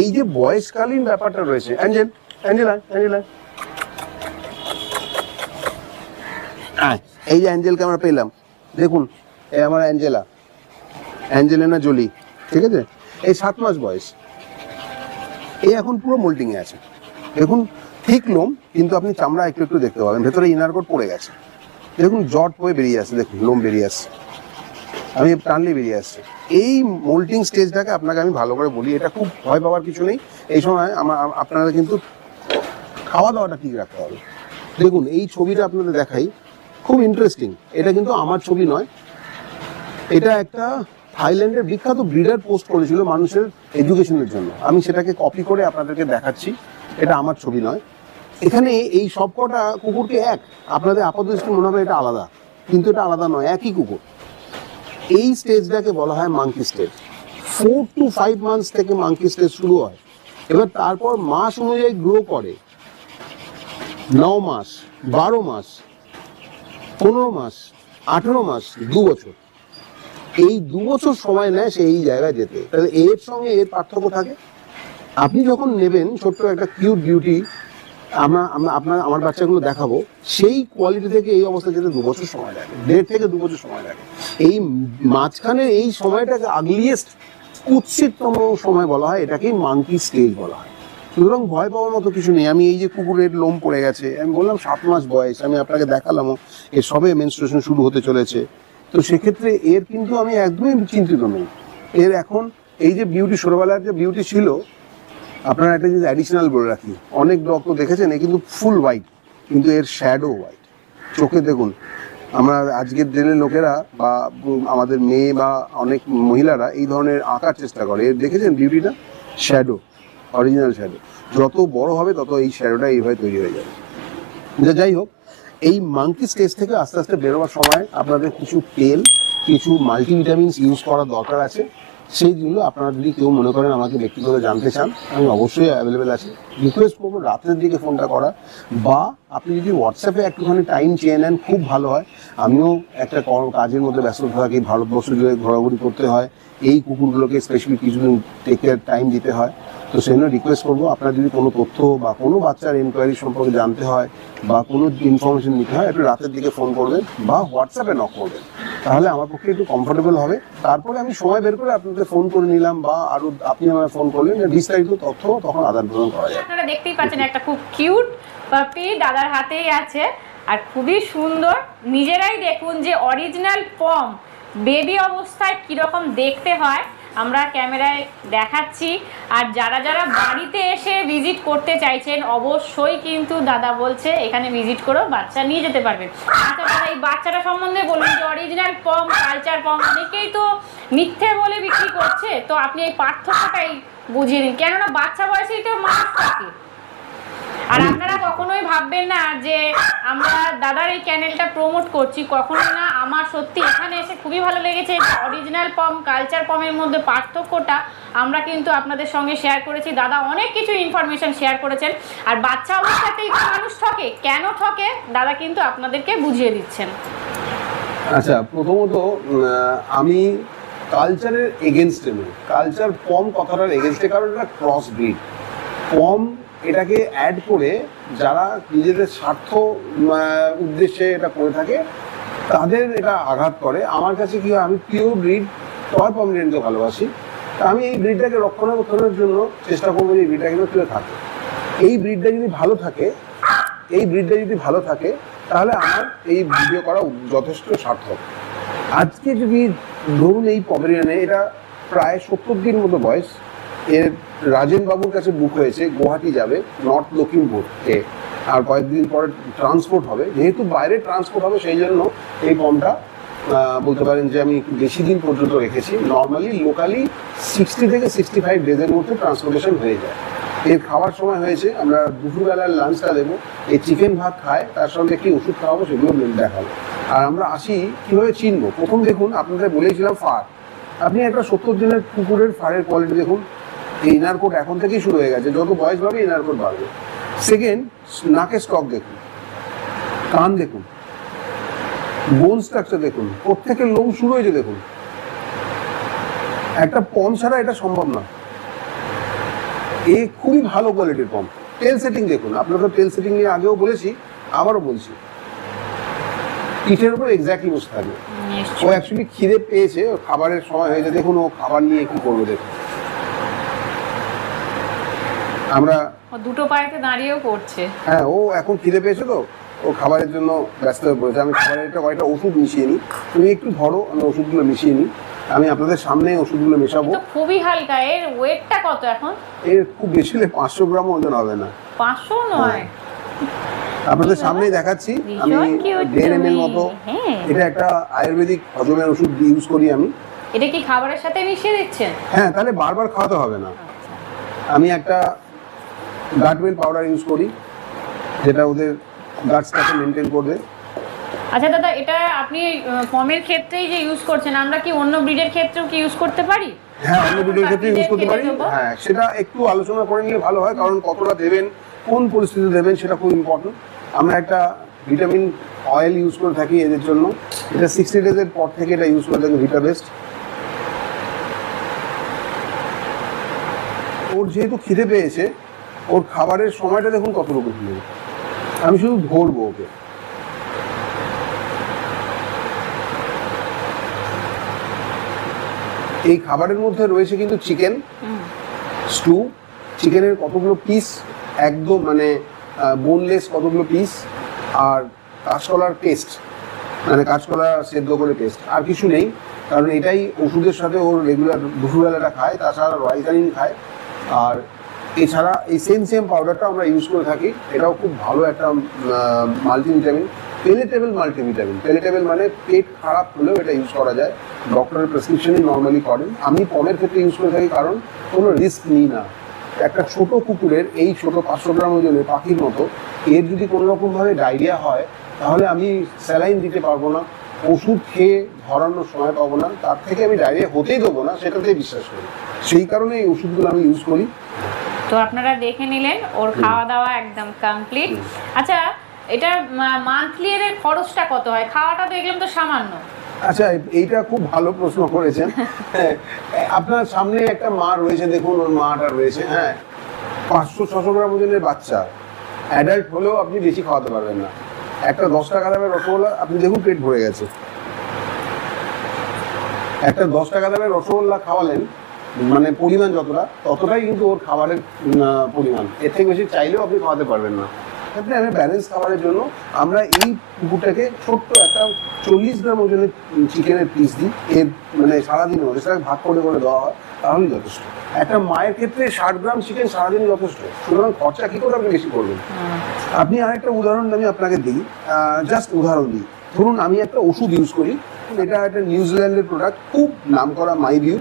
এই যে বয়সকালীন ব্যাপারটা রয়েছে, অ্যাঞ্জেলা এই যে অ্যাঞ্জেলকে আমরা পেলাম, দেখুন এই আমার অ্যাঞ্জেলিনা জোলি, ঠিক আছে? এই 7 মাস বয়স, এই এখন পুরো মোল্টিং এ আছে। দেখুন ঠিক লোম, কিন্তু আপনি চামড়া একটু একটু দেখতে পাবেন, ভেতরে ইনার কোট পড়ে গেছে। দেখুন জট হয়ে বেরিয়ে আসছে, দেখুন লোম বেরিয়ে আসছে। আমি টানলে বেরিয়ে আসছে। এই মোল্টিং স্টেজটাকে আপনাকে আমি ভালো করে বলি, এটা খুব ভয় পাওয়ার কিছু নেই। এই সময় আপনারা কিন্তু খাওয়া দাওয়াটা ঠিক রাখতে হবে। দেখুন এই ছবিটা আপনাদের দেখাই, খুব ইন্টারেস্টিং। এটা কিন্তু আমার ছবি নয়, এটা একটা থাইল্যান্ডের বিখ্যাত ব্রিডার পোস্ট করেছিল মানুষের এডুকেশনের জন্য। আমি সেটাকে কপি করে আপনাদেরকে দেখাচ্ছি, এটা আমার ছবি নয়। এখানে এই সব কটা কুকুরকে এক, আপনাদের আপাতদৃষ্টি মনে হবে এটা আলাদা, কিন্তু এটা আলাদা নয়, একই কুকুর। এই স্টেজটাকে বলা হয় মাঙ্কি স্টেজ। 4 to 5 মান্থস থেকে মাঙ্কি স্টেজ শুরু হয়। এবার তারপর মাস অনুযায়ী গ্রো করে, 9 মাস, 12 মাস, 15 মাস, 18 মাস, 2 বছর। এই 2 বছর সময় নেয় সে এই জায়গায় যেতে। তাহলে এর সঙ্গে এর পার্থক্য থাকে। আপনি যখন নেবেন ছোট্ট একটা কিউট বিউটি, আমার বাচ্চাগুলো দেখাবো, সেই কোয়ালিটি থেকে এই অবস্থা যেতে 2 বছর সময় লাগে, 1.5 থেকে 2 বছর সময় লাগে। এই মাঝখানে এই সময়টাকে আগলিয়েস্ট কুৎসিততম সময় বলা হয়, এটাকেই মাঙ্কি স্টেজ বলা হয়। সুতরাং ভয় পাওয়ার মতো কিছু নেই। আমি এই যে কুকুরের লোম পড়ে গেছে, আমি বললাম 7 মাস বয়স, আমি আপনাকে দেখালামও এর সবে মেনস্ট্রুয়েশন শুরু হতে চলেছে। তো সেক্ষেত্রে এর কিন্তু আমি একদমই চিন্তিত নই। এর এখন এই যে বিউটি, ছোটবেলার যে বিউটি ছিল, আপনারা একটা জিনিস অ্যাডিশনাল বলে রাখি, অনেক ডগ তো দেখেছেন এ কিন্তু ফুল হোয়াইট, কিন্তু এর শ্যাডো হোয়াইট। চোখে দেখুন, আমরা আজকের দিনের লোকেরা বা আমাদের মেয়ে বা অনেক মহিলারা এই ধরনের আঁকার চেষ্টা করে, এর দেখেছেন বিউটিটা, শ্যাডো, অরিজিনাল শ্যাডো। যত বড় হবে তত এই শ্যাডোটা এইভাবে তৈরি হয়ে যাবে। যাই হোক, এই মাঙ্কি স্টেজ থেকে আস্তে আস্তে বেরোবার সময় আপনাদের কিছু তেল, কিছু মাল্টিভিটামিনস ইউজ করার দরকার আছে। সেইগুলো আপনারা যদি কেউ মনে করেন আমাকে ব্যক্তিগত জানতে চান, আমি অবশ্যই অ্যাভেলেবেল আছি। রিকোয়েস্ট করবো রাতের দিকে ফোনটা করা, বা আপনি যদি হোয়াটসঅ্যাপে একটুখানি টাইম চেয়ে নেন খুব ভালো হয়। আমিও একটা কাজের মধ্যে ব্যস্ত থাকি, ভারতবর্ষ জুড়ে ঘোরাঘুরি করতে হয়, এই কুকুরগুলোকে স্পেশালি কিছুদিন টেক কেয়ার টাইম দিতে হয়। তো সেই জন্য রিকোয়েস্ট করবো, আপনার যদি কোনো তথ্য বা কোনো বাচ্চার এনকোয়ারি সম্পর্কে জানতে হয় বা কোনো ইনফরমেশন নিতে হয়, একটু রাতের দিকে ফোন করবেন বা হোয়াটসঅ্যাপে নক করবেন, তাহলে আমার পক্ষে একটু কমফোর্টেবল হবে। তারপরে আমি সময় বের করে আপনাকে ফোন করে নিলাম, বা আরও আপনি আমায় ফোন করলেন, বিস্তারিত তথ্য তখন আদান প্রদান করা যায়। আপনারা দেখতেই পাচ্ছেন একটা খুব কিউট পাপি দাদার হাতেই আছে, আর খুবই সুন্দর। নিজেরাই দেখুন যে অরিজিনাল পম বেবি অবস্থায় কিরকম দেখতে হয়, আমরা ক্যামেরায় দেখাচ্ছি। আর যারা যারা বাড়িতে এসে ভিজিট করতে চাইছেন, অবশ্যই কিন্তু দাদা বলছে এখানে ভিজিট করেও বাচ্চা নিয়ে যেতে পারবেন। আচ্ছা দাদা, এই বাচ্চাটা সম্বন্ধে বলুন যে অরিজিনাল পম, কালচার পম, অনেকেই তো মিথ্যে বলে বিক্রি করছে, তো আপনি এই পার্থক্যটাই বুঝিয়ে দিন, কেননা বাচ্চা বয়সেই তো মানুষ থাকে। আর আপনারা কখনোই ভাববেন না যে আমরা দাদার এই চ্যানেলটা প্রমোট করছি, কখনোই না। আমার সত্যি এখানে এসে খুবই ভালো লেগেছে। অরিজিনাল পম, কালচার পমের মধ্যে পার্থক্যটা আমরা কিন্তু আপনাদের সঙ্গে শেয়ার করেছি। দাদা অনেক কিছু ইনফরমেশন শেয়ার করেছেন। আর বাচ্চা অবস্থাতেই মানুষ ঠকে, কেন ঠকে দাদা কিন্তু আপনাদেরকে বুঝিয়ে দিচ্ছেন। আচ্ছা, প্রথমত আমি কালচারের এগেনস্টে নই, কালচার পম কথাটার এগেনস্টে, কারণ এটা ক্রস ব্রিড। পম এটাকে অ্যাড করে যারা নিজেদের স্বার্থ উদ্দেশ্যে এটা করে থাকে, তাদের এটা আঘাত করে। আমার কাছে কি হয়, আমি পিওর ব্রিড টয় পমেরিয়ানকে ভালোবাসি, তা আমি এই ব্রিডটাকে রক্ষণাবেক্ষণের জন্য চেষ্টা করবো যে এই ব্রিডটা কিন্তু কেউ থাকে। এই ব্রিডটা যদি ভালো থাকে, তাহলে আমার এই ভিডিও করা যথেষ্ট সার্থক। আজকে যদি ধরুন এই পমেরিয়ানে, এটা প্রায় 70 দিন মতো বয়স, এর রাজেন বাবুর কাছে বুক হয়েছে, গুয়াহাটি যাবে, নর্থ লখিমপুরকে, আর কয়েকদিন পরে ট্রান্সপোর্ট হবে। যেহেতু বাইরে ট্রান্সপোর্ট হবে, সেই জন্য এই পমটা বলতে পারেন যে আমি একটু বেশি দিন পর্যন্ত রেখেছি। নর্মালি লোকালি 60 থেকে 65 ডেজের মধ্যে ট্রান্সপোর্টেশন হয়ে যায়। এর খাওয়ার সময় হয়েছে, আমরা দুপুরবেলার লাঞ্চটা দেবো, এই চিকেন ভাত খায়, তার সঙ্গে কি ওষুধ খাওয়াবো সেগুলো দেখাবো। আর আমরা আসি কীভাবে চিনবো, প্রথম দেখুন আপনাদের বলেছিলাম ফার। আপনি একটা 70 দিনের কুকুরের ফারের কোয়ালিটি দেখুন, এই ইনার কোট এখন থেকেই শুরু হয়ে গেছে, যত বয়স বাড়বে ইনার কোট বাড়বে। সেকেন্ড, নাকের স্টক দেখুন, কান দেখুন, বোন স্ট্রাকচার দেখুন, প্রত্যেকের লোম শুরু হয়েছে দেখুন। একটা পম ছাড়া এটা সম্ভব না। এ খুবই ভালো কোয়ালিটির পম। টেল সেটিং দেখুন, আপনাদের টেল সেটিং নিয়ে আগেও বলেছি, আবারও বলছি, পিঠের উপর এক্স্যাক্টলি বসে থাকবে। ও অ্যাকচুয়ালি খিদে পেয়েছে, খাবারের সময় হয়েছে, দেখুন ও খাবার নিয়ে কি করবে দেখুন। আমরা দুটো পায়েতে দাঁড়িয়েও করছে। হ্যাঁ, ও এখন খিদে পেয়েছে, তো ও খাবারের জন্য ব্যস্ত হয়ে পড়েছে। আমি খাবারের কয়েকটা ওষুধ মিশিয়ে নিই, তুমি একটু ধরো, আমি ওষুধগুলো মিশিয়ে নিই। আমি আপনাদের সামনে ওষুধগুলো মেশাবো। তো খুবই হালকা। এর ওয়েটটা কত এখন? এর খুব বেশি হলে 500 গ্রাম ওজন হবে না। 500 নয়? আপনাদের সামনেই দেখাচ্ছি। আমি 1.5 ml মতো, এটা একটা আয়ুর্বেদিক হজমের ওষুধ ইউজ করি আমি। এটা কি খাবারের সাথে মিশিয়ে দিচ্ছেন? হ্যাঁ, তাহলে বারবার খাওয়াতে হবে না। আমি একটা গাটওয়েল পাউডার ইউজ করি, যেটা ওদের গাটসটাকে মেনটেন করবে। আচ্ছা দাদা, এটা আপনি পমের ক্ষেত্রেই যে ইউজ করছেন, আমরা কি অন্য ব্রিডের ক্ষেত্রেও কি ইউজ করতে পারি? হ্যাঁ, অন্য ব্রিডের ক্ষেত্রে ইউজ করতে পারি। হ্যাঁ, সেটা একটু আলোচনা করে নিলে ভালো হয়, কারণ কতটা দেবেন, কোন পরিস্থিতিতে দেবেন, সেটা খুব ইম্পর্টেন্ট। আমরা একটা ভিটামিন অয়েল ইউজ করে থাকি এদের জন্য। এটা 60 ডেজের পর থেকে এটা ইউজ করে থাকি, ভিটাবেস্ট। ওর যেহেতু খিদে পেয়েছে, ওর খাবারের সময়টা দেখুন কতটুকু ছিল। আমি শুধু ধরবো ওকে। এই খাবারের মধ্যে রয়েছে কিন্তু চিকেন স্টু, চিকেনের কতগুলো পিস, একদম মানে বোনলেস কতগুলো পিস, আর কাঁচকলার পেস্ট, মানে কাঁচকলা সেদ্ধ করে পেস্ট। আর কিছু নেই, কারণ এটাই ওষুধের সাথে ওর রেগুলার দুপুরবেলাটা খায়, তাছাড়া রাইজানিন খায়। আর এছাড়া এই সেম পাউডারটা আমরা ইউজ করে থাকি। এটাও খুব ভালো একটা মাল্টিভিটামিন, পেলেটেবল মাল্টিভিটামিন। পেলেটেবল মানে পেট খারাপ হলেও এটা ইউজ করা যায়, ডক্টরের প্রেসক্রিপশনই নর্মালি করেন। আমি পমের ক্ষেত্রে ইউজ করে থাকি, কারণ কোনো রিস্ক নিই না। একটা ছোট কুকুরের, এই ছোট 500 গ্রাম ওজনের পাখির মতো, এর যদি কোনো রকমভাবে ডায়রিয়া হয়, তাহলে আমি স্যালাইন দিতে পারবো না, ওষুধ খেয়ে ধরানোর সময় পাবো না। তার থেকে আমি ডায়রিয়া হতেই দেবো না, সেটাতেই বিশ্বাস করি। সেই কারণে এই ওষুধগুলো আমি ইউজ করি। তো আপনারা দেখে নিলেন ওর খাওয়া দাওয়া একদম কমপ্লিট। আচ্ছা, এটা মান্থলি এর খরচটা কত হয়? খাওয়াটা দেখলাম তো সামান্য। আচ্ছা, এইটা খুব ভালো প্রশ্ন করেছেন। আপনার সামনে একটা মা রয়েছে, দেখুন ওর মাটা রয়েছে। হ্যাঁ, 500-600 গ্রাম ওজনের বাচ্চা, অ্যাডাল্ট হলেও আপনি বেশি খাওয়াতে পারবেন না। একটা 10 টাকা দামের রসগোল্লা, আপনি দেখুন পেট ভরে গেছে। একটা 10 টাকা দামের রসগোল্লা খাওয়ালেন, মানে পরিমাণ যতটা, ততটাই কিন্তু ওর খাবারের পরিমাণ। এর থেকে বেশি চাইলেও আপনি খাওয়াতে পারবেন না। ক্ষেত্রে আমি ব্যালেন্স খাবারের জন্য আমরা এই কুকুরটাকে ছোট্ট একটা 40 গ্রাম ওজনের চিকেনের পিস দিই। এর মানে সারাদিনের মধ্যে সেটাকে ভাগ করে করে দেওয়া হয়, তাহলেই যথেষ্ট। একটা মায়ের ক্ষেত্রে 60 গ্রাম চিকেন সারাদিন যথেষ্ট। সুতরাং খরচা কি করে আপনি বেশি করবেন? আপনি আরেকটা উদাহরণ আমি আপনাকে দিই, জাস্ট উদাহরণ দিই। ধরুন আমি একটা ওষুধ ইউজ করি, এটা একটা নিউজিল্যান্ডের প্রোডাক্ট, খুব নাম করা মাইভিউ,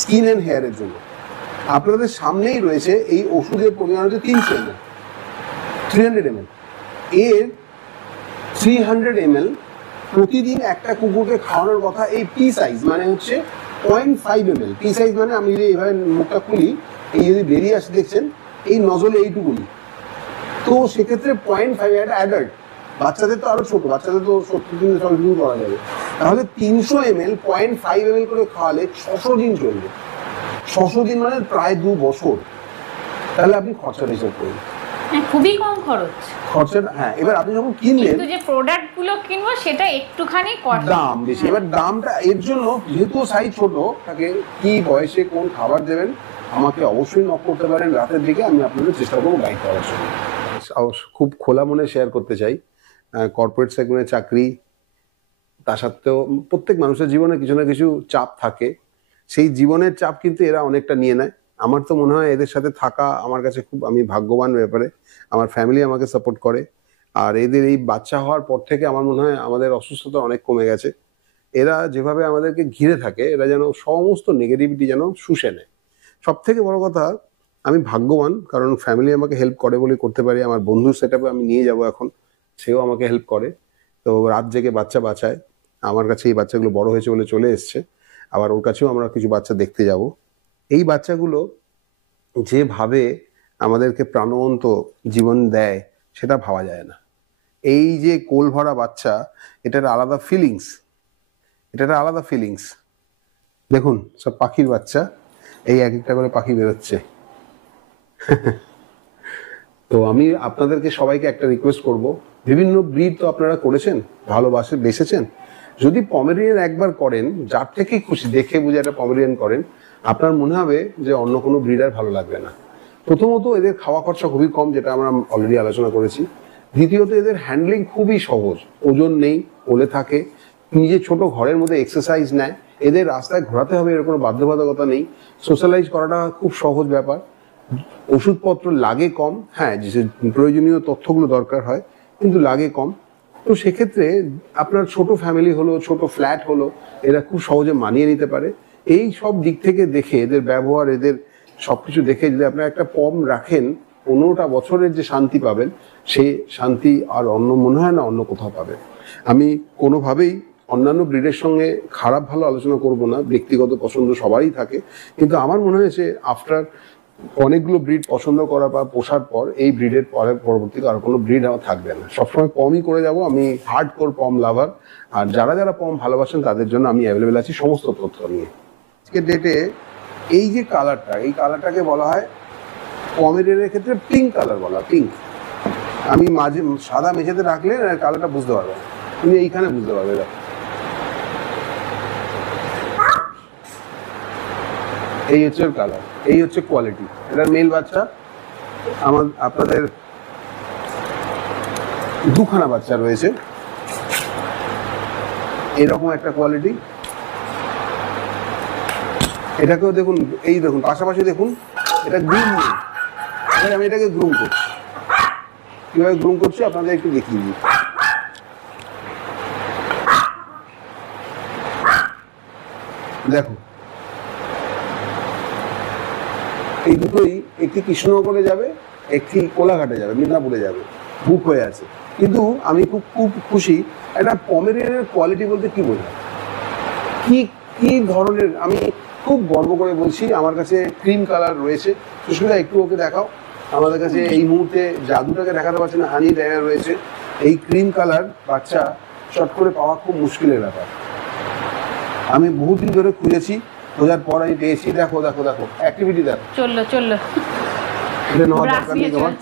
স্কিন অ্যান্ড হেয়ারের জন্য। আপনাদের সামনেই রয়েছে এই ওষুধের পরিমাণ হচ্ছে 300 ml, 300 ml। এর 300 ml প্রতিদিন একটা কুকুরকে খাওয়ানোর কথা। এই পি সাইজ মানে হচ্ছে 0.5 ml। পি সাইজ মানে আমি যদি এইভাবে মুখটা খুলি, এই যদি বেরিয়ে আসে দেখছেন, এই নজলে এইটুকুনি। তো সেক্ষেত্রে 0.5, একটা অ্যাডাল্ট। বাচ্চাদের তো আরো ছোট, বাচ্চাদের তো 70 দিন চলবে করা যাবে। তাহলে 300 ml 0.5 ml করে খাওয়ালে 600 দিন চলবে। 600 দিন মানে প্রায় 2 বছর। তাহলে আপনি খরচাটা হিসাব করুন। খুবই কম খরচ খরচাটা। হ্যাঁ, এবার আপনি যখন কিনলেন, কিন্তু যে প্রোডাক্ট গুলো কিনবো সেটা একটুখানি দাম বেশি। এবার দামটা এর জন্য, যেহেতু সাইজ ছোট, তাকে কি বয়সে কোন খাবার দেবেন আমাকে অবশ্যই নক করতে পারেন রাতের দিকে, আমি আপনাদের চেষ্টা করবো গাইড করার জন্য। খুব খোলা মনে শেয়ার করতে চাই, কর্পোরেট সেগমেন্টে চাকরি, তা সত্ত্বেও প্রত্যেক মানুষের জীবনে কিছু না কিছু চাপ থাকে। সেই জীবনের চাপ কিন্তু এরা অনেকটা নিয়ে নেয়। আমার তো মনে হয় এদের সাথে থাকা আমার কাছে খুব, আমি ভাগ্যবান ব্যাপারে। আমার ফ্যামিলি আমাকে সাপোর্ট করে। আর এদের এই বাচ্চা হওয়ার পর থেকে আমার মনে হয় আমাদের অসুস্থতা অনেক কমে গেছে। এরা যেভাবে আমাদেরকে ঘিরে থাকে, এরা যেন সমস্ত নেগেটিভিটি যেন শুষে নেয়। সব থেকে বড় কথা, আমি ভাগ্যবান, কারণ ফ্যামিলি আমাকে হেল্প করে বলে করতে পারি। আমার বন্ধুর সেটআপে আমি নিয়ে যাব এখন, সেও আমাকে হেল্প করে। তো রাত জেগে বাচ্চা বাঁচায়। আমার কাছে এই বাচ্চাগুলো বড় হয়েছে বলে চলে এসছে, আবার ওর কাছেও আমরা কিছু বাচ্চা দেখতে যাব। এই বাচ্চাগুলো যেভাবে আমাদেরকে প্রাণবন্ত জীবন দেয়, সেটা ভাবা যায় না। এই যে কোল ভরা বাচ্চা, এটার আলাদা ফিলিংস, এটার আলাদা ফিলিংস। দেখুন সব পাখির বাচ্চা, এই এক একটা করে পাখি বেরোচ্ছে। তো আমি আপনাদেরকে সবাইকে একটা রিকোয়েস্ট করব, বিভিন্ন ব্রিড তো আপনারা করেছেন, বেসেছেন। যদি পমেরিয়ান একবার করেন, যার থেকে খুশি দেখে বুঝে একটা পমেরিয়ান করেন, আপনার মনে হবে যে অন্য কোনো ব্রিড আর ভালো লাগবে না। প্রথমত এদের খাওয়া খরচা খুবই কম, যেটা আমরা অলরেডি আলোচনা করেছি। দ্বিতীয়ত এদের হ্যান্ডলিং খুবই সহজ, ওজন নেই, কোলে থাকে, নিজের ছোট ঘরের মধ্যে এক্সারসাইজ নেয়, এদের রাস্তায় ঘোরাতে হবে এর কোনো বাধ্যবাধকতা নেই, সোশ্যালাইজ করাটা খুব সহজ ব্যাপার, ওষুধপত্র লাগে কম, হ্যাঁ যে প্রয়োজনীয় তথ্যগুলো দরকার হয় কিন্তু লাগে কম। তো সেক্ষেত্রে আপনার ছোট ফ্যামিলি হলো, ছোট ফ্ল্যাট হলো, এরা খুব সহজে মানিয়ে নিতে পারে। এই সব দিক থেকে দেখে এদের ব্যবহার, এদের সবকিছু দেখে যদি আপনারা একটা পম রাখেন, 15টা বছরের যে শান্তি পাবেন সেই শান্তি আর অন্য মনে হয় না অন্য কোথাও পাবেন। আমি কোনোভাবেই অন্যান্য ব্রিডের সঙ্গে খারাপ ভালো আলোচনা করব না, ব্যক্তিগত পছন্দ সবারই থাকে, কিন্তু আমার মনে হয়েছে আফটার অনেকগুলো ব্রিড পছন্দ করার বা পোষার পর এই ব্রিডের পরে পরবর্তীতে আর কোনো ব্রিড আমার থাকবে না, সবসময় পমই করে যাব। আমি হার্ড কোর পম লাভার, আর যারা যারা পম ভালোবাসেন তাদের জন্য আমি অ্যাভেলেবেল আছি সমস্ত তথ্য নিয়ে। আজকের ডেটে এই যে কালারটা, এই কালারটাকে বলা হয় পমেরিয়ানের ক্ষেত্রে পিঙ্ক কালার বলা, পিঙ্ক। আমি মাঝে সাদা মেঝেতে রাখলে কালারটা বুঝতে পারবে, তুমি এইখানে বুঝতে পারবে। এই হচ্ছে কালার, এই হচ্ছে কোয়ালিটি। এটা মেল বাচ্চা, আপনাদের দুখানা বাচ্চা রয়েছে, এরকম একটা কোয়ালিটি। এটাকেও দেখুন, এই দেখুন পাশাপাশি দেখুন, এটা গ্রুম নেই, আমি এটাকে গ্রুম করছি। কিভাবে গ্রুম করছি আপনাদের একটু দেখিয়ে দিই। দেখো এই দুটোই, একটি কৃষ্ণনগরে যাবে, একটি কোলাঘাটে যাবে, মিদনাপুরে যাবে, বুক হয়ে আছে। কিন্তু আমি খুব খুশি। একটা পমেরিয়ানের কোয়ালিটি বলতে কি বোঝায়, কি কি ধরনের, আমি খুব গর্ব করে বলছি আমার কাছে ক্রিম কালার রয়েছে। সুস্মিতা একটু ওকে দেখাও, আমাদের কাছে এই মুহূর্তে জাদুটাকে দেখাতে পারছে না, হানি ডায়ার রয়েছে। এই ক্রিম কালার বাচ্চা চট করে পাওয়া খুব মুশকিলের ব্যাপার। আমি বহুদিন ধরে খুঁজেছি, খোঁজার পর আমি পেয়েছি। দেখো দেখো দেখো অ্যাক্টিভিটি দেখো, চললো এটা নেওয়ার দরকার নেই তোমার।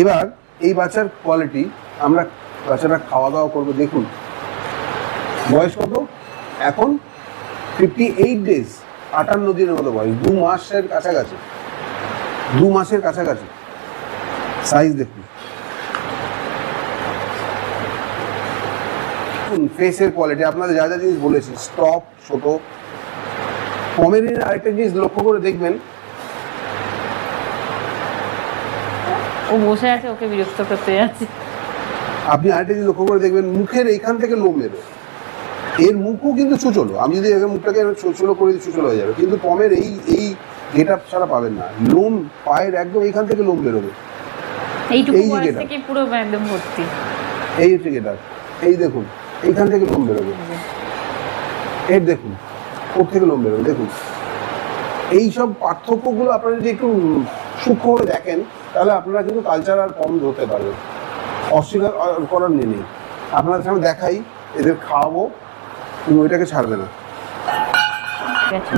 এবার এই বাচ্চার কোয়ালিটি, আমরা বাচ্চাটা খাওয়া দাওয়া করবো। দেখুন বয়স কত এখন, 58 ডেজ, 58 দিনের মতো বয়স, 2 মাসের কাছাকাছি, 2 মাসের কাছাকাছি। সাইজ দেখুন, ফেসের কোয়ালিটি, আপনাদের যা যা জিনিস বলেছি, স্টপ ছোট। পমেরিয়ানের আরেকটা জিনিস লক্ষ্য করে দেখবেন, ও বসে আছে, ওকে বিরক্ত করতে যাচ্ছে। আপনি আরেকটা জিনিস লক্ষ্য করে দেখবেন, মুখের এইখান থেকে লোম বেরোয়, এর মুখও কিন্তু চুচলো। আমি যদি এর মুখটাকে চুচলো করে দিই, চুচলো হয়ে যাবে, কিন্তু পমের এই গেট আপ ছাড়া পাবেন না। লোম পায়ের একদম এইখান থেকে লোম বেরোবে, এইটুকু বয়স থেকে পুরো একদম ভর্তি। এই হচ্ছে গেট আপ, এই দেখুন এইখান থেকে লোম বেরোবে, এর দেখুন ওর থেকে লোম বেরোবে। দেখুন এই সব পার্থক্যগুলো আপনারা যদি একটু সূক্ষ্ম করে দেখেন, তাহলে আপনারা কিন্তু কালচার আর কম ধরতে পারবেন। অস্বীকার করার নেই, আপনাদের সামনে দেখাই, এদের খাওয়াবো, তুমি ওইটাকে ছাড়বে না।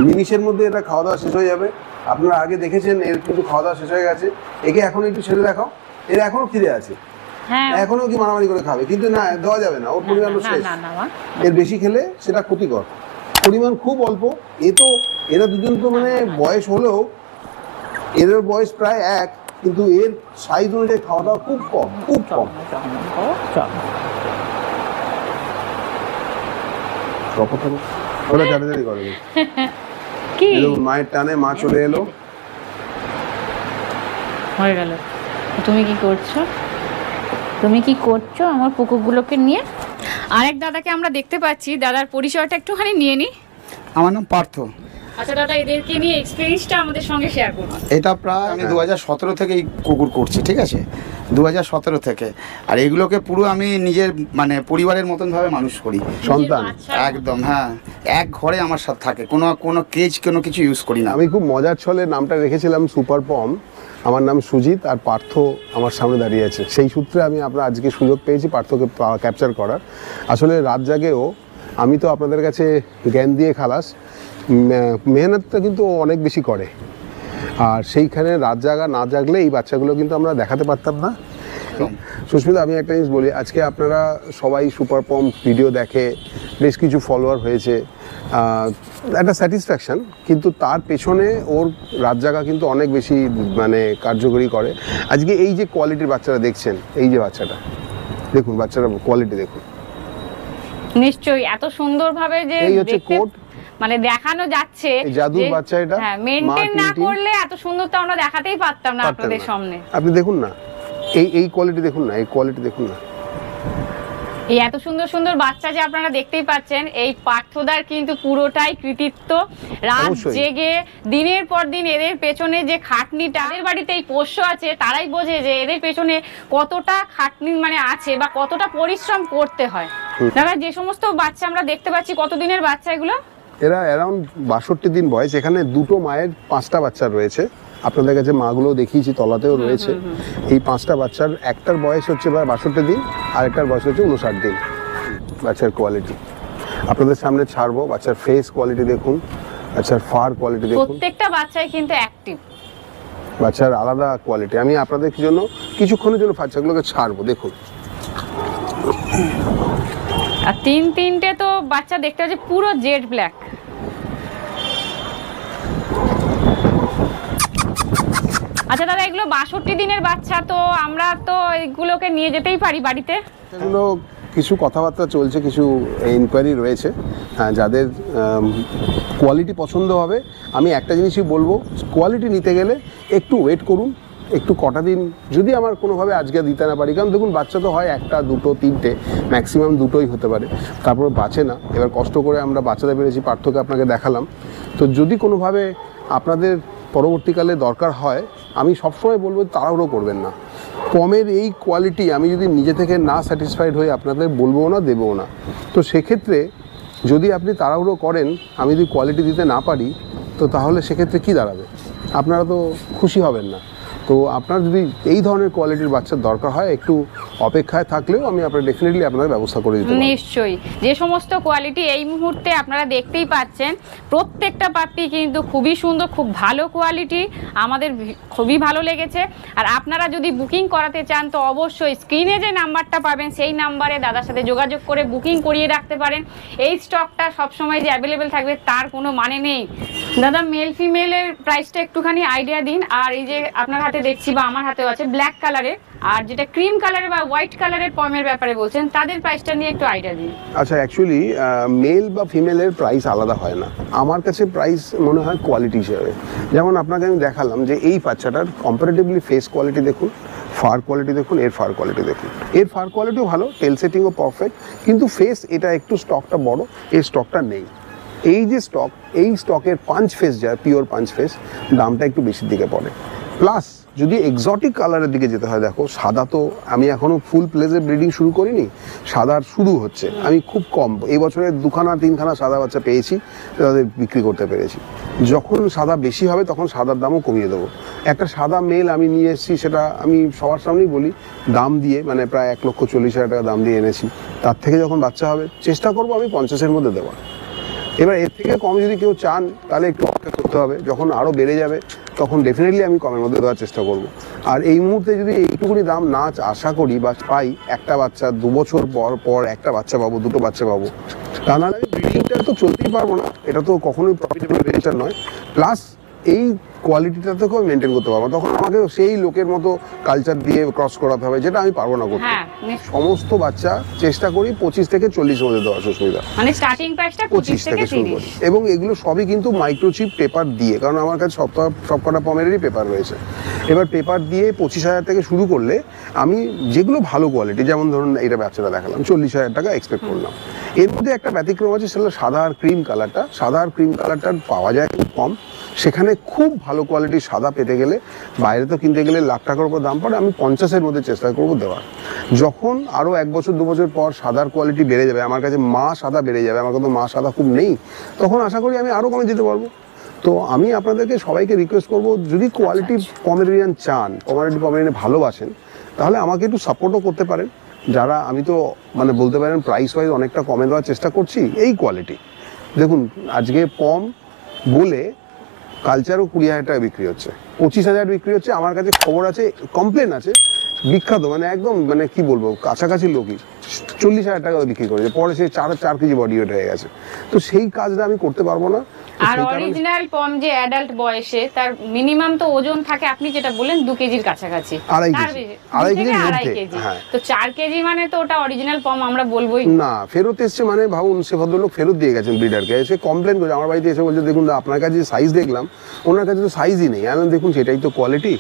মিনিটের মধ্যে এটা খাওয়া দাওয়া শেষ হয়ে যাবে। আপনারা আগে দেখেছেন এর কিন্তু খাওয়া দাওয়া শেষ হয়ে গেছে। একে এখন একটু ছেড়ে দেখাও, এর এখনো খিদে আছে, এখনো কি মারামারি করে খাবে, কিন্তু না, দেওয়া যাবে না, ওর পরিমাণ শেষ। এর বেশি খেলে সেটা ক্ষতিকর, পরিমাণ খুব অল্প। এরা দুজন তো মানে বয়স হলেও, এর বয়স প্রায় এক, কিন্তু এর সাইজ অনুযায়ী খাওয়া দাওয়া খুব কম, খুব কম। ওরা তাড়াতাড়ি করে মায়ের টানে মা চলে এলো, হয়ে গেল। তুমি কি করছো আমার পুকুরগুলোকে নিয়ে? আরেক দাদাকে আমরা দেখতে পাচ্ছি, দাদার পরিচয়টা একটুখানি নিয়ে নি। আমার নাম পার্থ। আচ্ছা দাদা, এদেরকে নিয়ে এক্সপেরিয়েন্সটা আমাদের সঙ্গে শেয়ার করুন। এটা প্রায় আমি 2017 থেকেই কুকুর করছি, ঠিক আছে, 2017 থেকে। আর এগুলোকে পুরো আমি নিজের মানে পরিবারের মতন ভাবে মানুষ করি, সন্তান একদম। হ্যাঁ, এক ঘরে আমার সাথে থাকে, কোনো কেজ কোনো কিছু ইউজ করি না। আমি খুব মজার ছলে নামটা রেখেছিলাম সুপার পম। আমার নাম সুজিত, আর পার্থ আমার সামনে দাঁড়িয়ে আছে। সেই সূত্রে আমি আপনার আজকে সুযোগ পেয়েছি পার্থকে ক্যাপচার করার। আসলে রাত জাগেও আমি তো আপনাদের কাছে জ্ঞান দিয়ে খালাস, মেহনতটা কিন্তু অনেক বেশি করে। আর সেইখানে রাত জাগা না জাগলে এই বাচ্চাগুলো কিন্তু আমরা দেখাতে পারতাম না। সুস্মিতা, আমি একটা জিনিস বলি, আজকে আপনারা সবাই সুপার পম ভিডিও দেখে, বেশ কিছু ফলোয়ার হয়েছে, একটা স্যাটিসফ্যাকশন, কিন্তু তার পেছনে ওর রাত জাগা কিন্তু অনেক বেশি মানে কার্যকরী করে। আজকে এই যে কোয়ালিটির বাচ্চারা দেখছেন, এই যে বাচ্চাটা দেখুন, বাচ্চারা কোয়ালিটি দেখুন, নিশ্চয়ই এত সুন্দরভাবে যে এই হচ্ছে কোট, মানে দেখানো যাচ্ছে জাদুর বাচ্চা এটা। হ্যাঁ, মেইনটেইন না করলে এত সুন্দরতা আমরা দেখাতেই পারতাম না আপনাদের সামনে। আপনি দেখুন না, এই কোয়ালিটি দেখুন না, এই কোয়ালিটি দেখুন না। এই এত সুন্দর সুন্দর বাচ্চা যে আপনারা দেখতেই পাচ্ছেন, এই পার্থদার কিন্তু পুরোটাই কৃতিত্ব। রাত জেগে দিনের পর দিন এদের পেছনে যে খাটনিটা, তাদের বাড়িতে এই পোষ্য আছে তারাই বোঝে যে এদের পেছনে কতটা খাটনি মানে আছে বা কতটা পরিশ্রম করতে হয়। দাদা, যে সমস্ত বাচ্চা আমরা দেখতে পাচ্ছি, কতদিনের বাচ্চা এগুলো? এরা অ্যারাউন্ড 62 দিন বয়স। এখানে দুটো মায়ের 5টা বাচ্চা রয়েছে, আপনাদের কাছে মাগুলো দেখিয়েছি, তলাতেও রয়েছে। এই 5টা বাচ্চার একটার বয়স হচ্ছে 62 দিন, আর একটার বয়স হচ্ছে 59 দিন। বাচ্চার কোয়ালিটি আপনাদের সামনে ছাড়বো। বাচ্চার ফেস কোয়ালিটি দেখুন, বাচ্চার ফার কোয়ালিটি দেখুন, প্রত্যেকটা বাচ্চাই কিন্তু অ্যাক্টিভ। বাচ্চার আলাদা কোয়ালিটি। আমি আপনাদের জন্য কিছুক্ষণের জন্য বাচ্চাগুলোকে ছাড়বো, দেখুন। আর তিনটে তো বাচ্চা দেখতে পাচ্ছি পুরো জেড ব্ল্যাক। আচ্ছা দাদা, এগুলো 62 দিনের বাচ্চা, তো আমরা তো এগুলোকে নিয়ে যেতেই পারি বাড়িতে? এগুলো কিছু কথাবার্তা চলছে, কিছু ইনকোয়ারি রয়েছে। হ্যাঁ, যাদের কোয়ালিটি পছন্দ হবে, আমি একটা জিনিসই বলবো, কোয়ালিটি নিতে গেলে একটু ওয়েট করুন, একটু কটা দিন যদি আমার কোনোভাবে আজকে দিতে না পারি, কারণ দেখুন বাচ্চা তো হয় একটা, দুটো, তিনটে, ম্যাক্সিমাম দুটোই হতে পারে, তারপর বাঁচে না। এবার কষ্ট করে আমরা বাঁচাতে পেরেছি, পার্থকে আপনাকে দেখালাম। তো যদি কোনোভাবে আপনাদের পরবর্তীকালে দরকার হয়, আমি সবসময় বলবো তাড়াহুড়ো করবেন না। পমের এই কোয়ালিটি আমি যদি নিজে থেকে না স্যাটিসফাইড হয়ে আপনাদের বলবো না, দেবও না। তো সেক্ষেত্রে যদি আপনি তাড়াহুড়ো করেন, আমি যদি কোয়ালিটি দিতে না পারি, তো তাহলে সেক্ষেত্রে কি দাঁড়াবে? আপনারা তো খুশি হবেন না। তো আপনার যদি এই ধরনের কোয়ালিটির বাচ্চার দরকার হয়, একটু অপেক্ষায় থাকলেও আমি আপনার ডেফিনেটলি আপনার ব্যবস্থা করে দিতে পারবো। নিশ্চয়ই, যে সমস্ত কোয়ালিটি এই মুহূর্তে আপনারা দেখতেই পাচ্ছেন, প্রত্যেকটা পাত্তি কিন্তু খুবই সুন্দর, খুব ভালো কোয়ালিটি, আমাদের খুবই ভালো লেগেছে। আর আপনারা যদি বুকিং করাতে চান, তো অবশ্যই স্ক্রিনে যে নাম্বারটা পাবেন সেই নাম্বারে দাদার সাথে যোগাযোগ করে বুকিং করিয়ে রাখতে পারেন। এই স্টকটা সবসময় যে অ্যাভেলেবেল থাকবে তার কোনো মানে নেই। দাদা, মেল ফিমেলের প্রাইসটা একটুখানি আইডিয়া দিন। আর এই যে আপনার হাতে দেখছি বা আমার হাতেও আছে ব্ল্যাক কালারের, আর যেটা ক্রিম কালারের বা হোয়াইট কালারের পমের ব্যাপারে বলছেন, তাদের প্রাইসটা নিয়ে একটু আইডিয়া দিন। আচ্ছা, অ্যাকচুয়ালি মেল বা ফিমেলের প্রাইস আলাদা হয় না। আমার কাছে প্রাইস মনে হয় কোয়ালিটি হিসেবে। যেমন আপনাকে আমি দেখালাম যে এই বাচ্চাটার কম্পারেটিভলি ফেস কোয়ালিটি দেখুন, ফার কোয়ালিটি দেখুন, এর ফার কোয়ালিটি দেখুন। এর ফার কোয়ালিটিও ভালো, টেল সেটিংও পারফেক্ট, কিন্তু ফেস এটা একটু স্টকটা বড়, এই স্টকটা নেই। এই যে স্টক, এই স্টকের পাঞ্চ ফেস যায়, পিওর পাঞ্চ ফেস, দামটা একটু বেশির দিকে পড়ে। প্লাস যদি এক্সোটিক কালারের দিকে যেতে হয়, দেখো সাদা তো আমি এখনও ফুল প্লেজে ব্রিডিং শুরু করিনি, সাদার শুরু হচ্ছে। আমি খুব কম এই বছরে 2-3খানা সাদা বাচ্চা পেয়েছি, তাদের বিক্রি করতে পেরেছি। যখন সাদা বেশি হবে তখন সাদার দামও কমিয়ে দেবো। একটা সাদা মেল আমি নিয়ে এসেছি, সেটা আমি সবার সামনেই বলি, দাম দিয়ে মানে প্রায় 1,40,000 টাকা দাম দিয়ে এনেছি। তার থেকে যখন বাচ্চা হবে চেষ্টা করবো আমি 50-এর মধ্যে দেওয়ার। এবার এর থেকে কম যদি কেউ চান, তাহলে একটু অপেক্ষা করতে হবে। যখন আরও বেড়ে যাবে তখন ডেফিনেটলি আমি কমের মধ্যে দেওয়ার চেষ্টা করব। আর এই মুহূর্তে যদি এইটুকুনি দাম না আশা করি বা পাই, একটা বাচ্চা 2 বছর পর একটা বাচ্চা পাবো, দুটো বাচ্চা পাবো, তা নাহলে আমি ব্রিডিংটা তো চলতেই পারবো না। এটা তো কখনোই প্রফিটেবল ভেঞ্চার নয়। প্লাস এই কোয়ালিটিটা থেকেও মেনটেন করতে পারবো, তখন আমাকে সেই লোকের মতো কালচার দিয়ে ক্রস করাতে হবে, যেটা আমি পারবো না করতে। সমস্ত বাচ্চা চেষ্টা করি 25 থেকে 40 মধ্যে দেওয়া, সুস্মিতা। মানে স্টার্টিং প্রাইসটা 25 থেকে 30। এবং এগুলো সবই কিন্তু মাইক্রোচিপ পেপার দিয়ে, কারণ আমার কাছে সবকটা পমেরেরই পেপার রয়েছে। এবার পেপার দিয়ে 25,000 থেকে শুরু করলে আমি যেগুলো ভালো কোয়ালিটি, যেমন ধরুন এটা বাচ্চাটা দেখালাম, 40,000 টাকা এক্সপেক্ট করলাম। এর মধ্যে একটা ব্যতিক্রম আছে, সেটা সাদা আর ক্রিম কালারটা। সাদা আর ক্রিম কালারটা পাওয়া যায় খুব কম। সেখানে খুব ভালো কোয়ালিটির সাদা পেতে গেলে বাইরে তো কিনতে গেলে লাখ টাকার উপর দাম পড়ে, আমি 50-এর মধ্যে চেষ্টা করবো দেওয়ার। যখন আরও 1 বছর 2 বছর পর সাদার কোয়ালিটি বেড়ে যাবে, আমার কাছে মা সাদা বেড়ে যাবে, আমার কাছে মা সাদা খুব নেই, তখন আশা করি আমি আরও কমে দিতে পারবো। তো আমি আপনাদেরকে সবাইকে রিকোয়েস্ট করবো, যদি কোয়ালিটি পমেরিয়ান চান, পমেরিয়ান ভালোবাসেন, তাহলে আমাকে একটু সাপোর্টও করতে পারেন। যারা আমি তো মানে বলতে পারেন প্রাইস ওয়াইজ অনেকটা কমে দেওয়ার চেষ্টা করছি। এই কোয়ালিটি দেখুন, আজকে পম বলে কালচারও 20,000 টাকা বিক্রি হচ্ছে, 25,000 বিক্রি হচ্ছে। আমার কাছে খবর আছে, কমপ্লেন আছে বিখ্যাত, মানে একদম মানে কি বলবো কাছাকাছি লোকই 40,000 টাকা বিক্রি করেছে, পরে সে 4 কেজি বডি ওয়েট হয়ে গেছে। তো সেই কাজটা আমি করতে পারবো না। তো আর সেই কারণে অরিজিনাল পম যে অ্যাডাল্ট বয়সে তার মিনিমাম তো ওজন থাকে, আপনি যেটা বললেন 2 কেজির কাছাকাছি, 2.5 তার কেজি, বেশি, 2.5 2 থেকে কেজির 2.5 মধ্যে, কেজি। হ্যাঁ। তো 4 কেজি মানে তো ওটা অরিজিনাল পম আমরা বলবোই না। না, ফেরত এসছে মানে ভাবুন, সে ভদ্রলোক ফেরত দিয়ে গেছেন ব্রিডারকে, এসে কমপ্লেন করে আমার বাড়িতে এসে বলছে দেখুন আপনার কাছে সাইজ দেখলাম, ওনার কাছে তো সাইজই নেই। আমি দেখুন সেটাই তো কোয়ালিটি,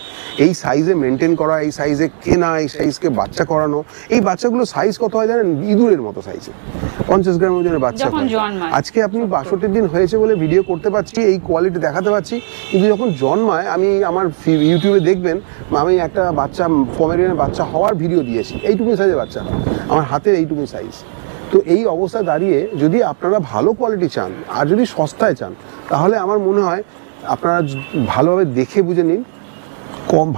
এই সাইজে মেনটেন করা, এই সাইজে কেনা, এই সাইজকে বাচ্চা করানো, এই বাচ্চাগুলো সাইজ কত হয় জানেন? ইঁদুরের মতো সাইজে, 50 গ্রাম ওজনের বাচ্চা যখন হয়। জন্মায়। আজকে আপনি 62 দিন হয়েছে বলে ভিডিও করতে পারছি, এই কোয়ালিটি দেখাতে পারছি, কিন্তু যখন জন্মায়, আমি আমার ইউটিউবে দেখবেন আমি একটা বাচ্চা পমেরিয়ানের বাচ্চা হওয়ার ভিডিও দিয়েছি, এইটুকু সাইজের বাচ্চা, আমার হাতের এইটুকু সাইজ। তো এই অবস্থা দাঁড়িয়ে যদি আপনারা ভালো কোয়ালিটি চান আর যদি সস্তায় চান, তাহলে আমার মনে হয় আপনারা ভালোভাবে দেখে বুঝে নিন।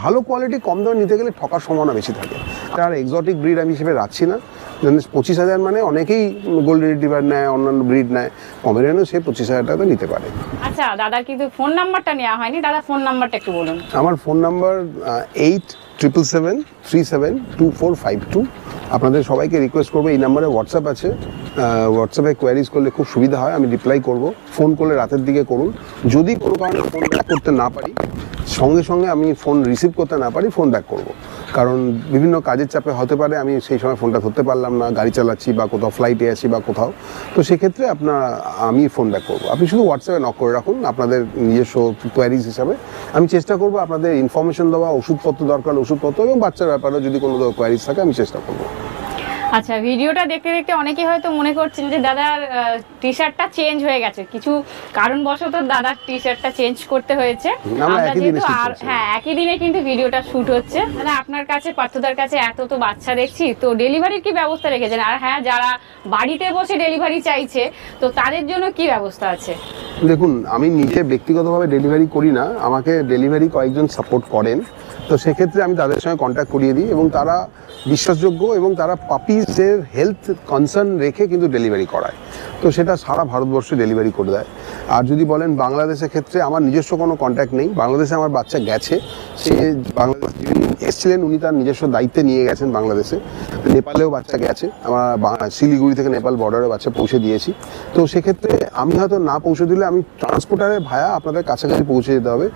ভালো কোয়ালিটি কম দামে নিতে গেলে ঠকার সম্ভাবনা বেশি থাকে। আর এক্সোটিক ব্রিড আমি হিসেবে রাখছি না, 25,000 মানে অনেকেই গোল্ডেন রিট্রিভার নেয়, অন্যান্য ব্রিড নেয়, পমেরিয়ানও সে 25,000 টাকা নিতে পারে। আচ্ছা, দাদার কিন্তু ফোন নাম্বারটা নেওয়া হয়নি, দাদা ফোন নাম্বারটা একটু বলুন। আমার ফোন নাম্বার 8777372452। আপনাদের সবাইকে রিকোয়েস্ট করবো, এই নাম্বারে হোয়াটসঅ্যাপ আছে, হোয়াটসঅ্যাপে কোয়ারিজ করলে খুব সুবিধা হয়, আমি রিপ্লাই করব। ফোন করলে রাতের দিকে করুন, যদি কোনো কারণে ফোন ব্যাক করতে না পারি, সঙ্গে সঙ্গে আমি ফোন রিসিভ করতে না পারি, ফোন ব্যাক করব। কারণ বিভিন্ন কাজের চাপে হতে পারে আমি সেই সময় ফোনটা ধরতে পারলাম না, গাড়ি চালাচ্ছি বা কোথাও ফ্লাইটে আছি বা কোথাও, তো সেক্ষেত্রে আমি ফোন ব্যাক করবো। আপনি শুধু হোয়াটসঅ্যাপে নক করে রাখুন আপনাদের নিজস্ব কোয়ারিজ হিসাবে, আমি চেষ্টা করবো আপনাদের ইনফরমেশন দেওয়া, ওষুধপত্র দরকার ওষুধপত্র, এবং বাচ্চার ব্যাপারে যদি কোনো কোয়ারিজ থাকে আমি চেষ্টা করবো। আচ্ছা, ভিডিওটা দেখতে দেখতে অনেকে হয়তো মনে করছেন যে দাদার টি শার্টটা চেঞ্জ হয়ে গেছে, কিছু কারণবশত দাদার টি শার্টটা চেঞ্জ করতে হয়েছে। আমরা একই দিনে shoot করছি। হ্যাঁ, একই দিনে কিন্তু ভিডিওটা শুট হচ্ছে। দাদা আপনার কাছে, পার্থদার কাছে এত তো বাচ্চা দেখছি, তো ডেলিভারির কি ব্যবস্থা রেখেছেন? আর হ্যাঁ, যারা বাড়িতে বসে ডেলিভারি চাইছে, তো তাদের জন্য কি ব্যবস্থা আছে? দেখুন, আমি নিজে ব্যক্তিগতভাবে ডেলিভারি করি না, আমাকে ডেলিভারি কয়েকজন সাপোর্ট করেন, তো সেক্ষেত্রে আমি তাদের সঙ্গে কন্ট্যাক্ট করিয়ে দিই, এবং তারা বিশ্বাসযোগ্য এবং তারা পাপিসের হেলথ কনসার্ন রেখে কিন্তু ডেলিভারি করায়, তো সেটা সারা ভারতবর্ষে ডেলিভারি করে দেয়। আর যদি বলেন বাংলাদেশের ক্ষেত্রে, আমার নিজস্ব কোনো কন্ট্যাক্ট নেই। বাংলাদেশে আমার বাচ্চা গেছে, সে বাংলাদেশ যিনি এসেছিলেন উনি তার নিজস্ব দায়িত্বে নিয়ে গেছেন বাংলাদেশে। নেপালেও বাচ্চা গেছে, আমার শিলিগুড়ি থেকে নেপাল বর্ডারে বাচ্চা পৌঁছে দিয়েছি। তো সেক্ষেত্রে আমি হয়তো না পৌঁছে দিলে আমি ট্রান্সপোর্টারে ভায়া আপনাদের কাছাকাছি পৌঁছে যেতে হবে।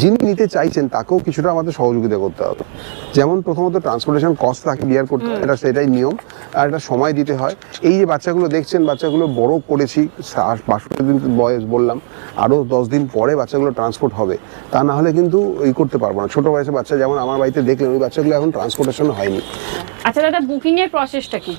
যিনি নিতে চাইছেন তাকেও কিছুটা আমাদের সহযোগিতা করতে হবে। যেমন প্রথমত ট্রান্সপোর্টেশন কস্ট তাকে বিয়ার করতে হয়, এটা সেটাই নিয়ম, আর এটা সময় দিতে হয়। এই যে বাচ্চাগুলো দেখছেন, বাচ্চাগুলো বড় করেছি, 62 দিন বয়স বললাম, আরও 10 দিন পরে বাচ্চাগুলো ট্রান্সপোর্ট হবে, তা না হলে কিন্তু করতে পারবো না। ছোটো বয়সে বাচ্চা যেমন আমার বাড়িতে দেখলেন, ওই বাচ্চাগুলো এখন ট্রান্সপোর্টেশন হয়নি। আচ্ছা দাদা, বুকিং এর প্রসেসটা কি?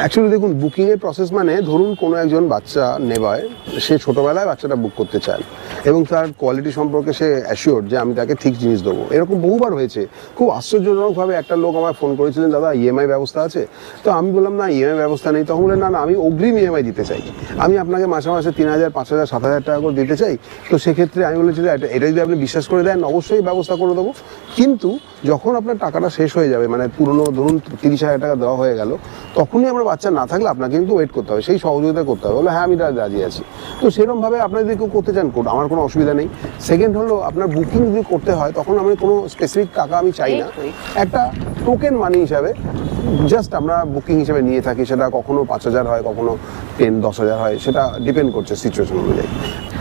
অ্যাকচুয়ালি দেখুন, বুকিংয়ের প্রসেস মানে ধরুন কোনো একজন বাচ্চা নেবায়, সে ছোটোবেলায় বাচ্চাটা বুক করতে চায় এবং তার কোয়ালিটি সম্পর্কে সে অ্যাসিওর যে আমি তাকে ঠিক জিনিস দেবো। এরকম বহুবার হয়েছে। খুব আশ্চর্যজনকভাবে একটা লোক আমার ফোন করেছিলেন, দাদা ইএমআই ব্যবস্থা আছে? তো আমি বললাম না, ইএমআই ব্যবস্থা নেই। তখন বললেন না, আমি অগ্রিম ইএমআই দিতে চাই, আমি আপনাকে মাসে মাসে 3,000, 5,000, 7,000 টাকা করে দিতে চাই। তো সেক্ষেত্রে আমি বলেছি যে এটা যদি আপনি বিশ্বাস করে দেন, অবশ্যই ব্যবস্থা করে দেবো, কিন্তু যখন আপনার টাকাটা শেষ হয়ে যাবে, মানে পুরনো ধরুন 30,000 টাকা দেওয়া হয়ে গেল, তখনই আমরা বাচ্চা না থাকলে আপনাকে কিন্তু ওয়েট করতে হবে, সেই সহযোগিতা করতে হবে। বলে হ্যাঁ, আমি রাজি আছি। তো সেরকমভাবে আপনারা যদি কেউ করতে চান, আমার কোনো অসুবিধা নেই। সেকেন্ড হলো, আপনার বুকিং যদি করতে হয়, তখন আমি কোনো স্পেসিফিক টাকা আমি চাই না, একটা টোকেন মানি হিসাবে জাস্ট আমরা বুকিং হিসেবে নিয়ে থাকি। সেটা কখনো 5,000 হয়, কখনো 10,000 হয়, সেটা ডিপেন্ড করছে সিচুয়েশন অনুযায়ী।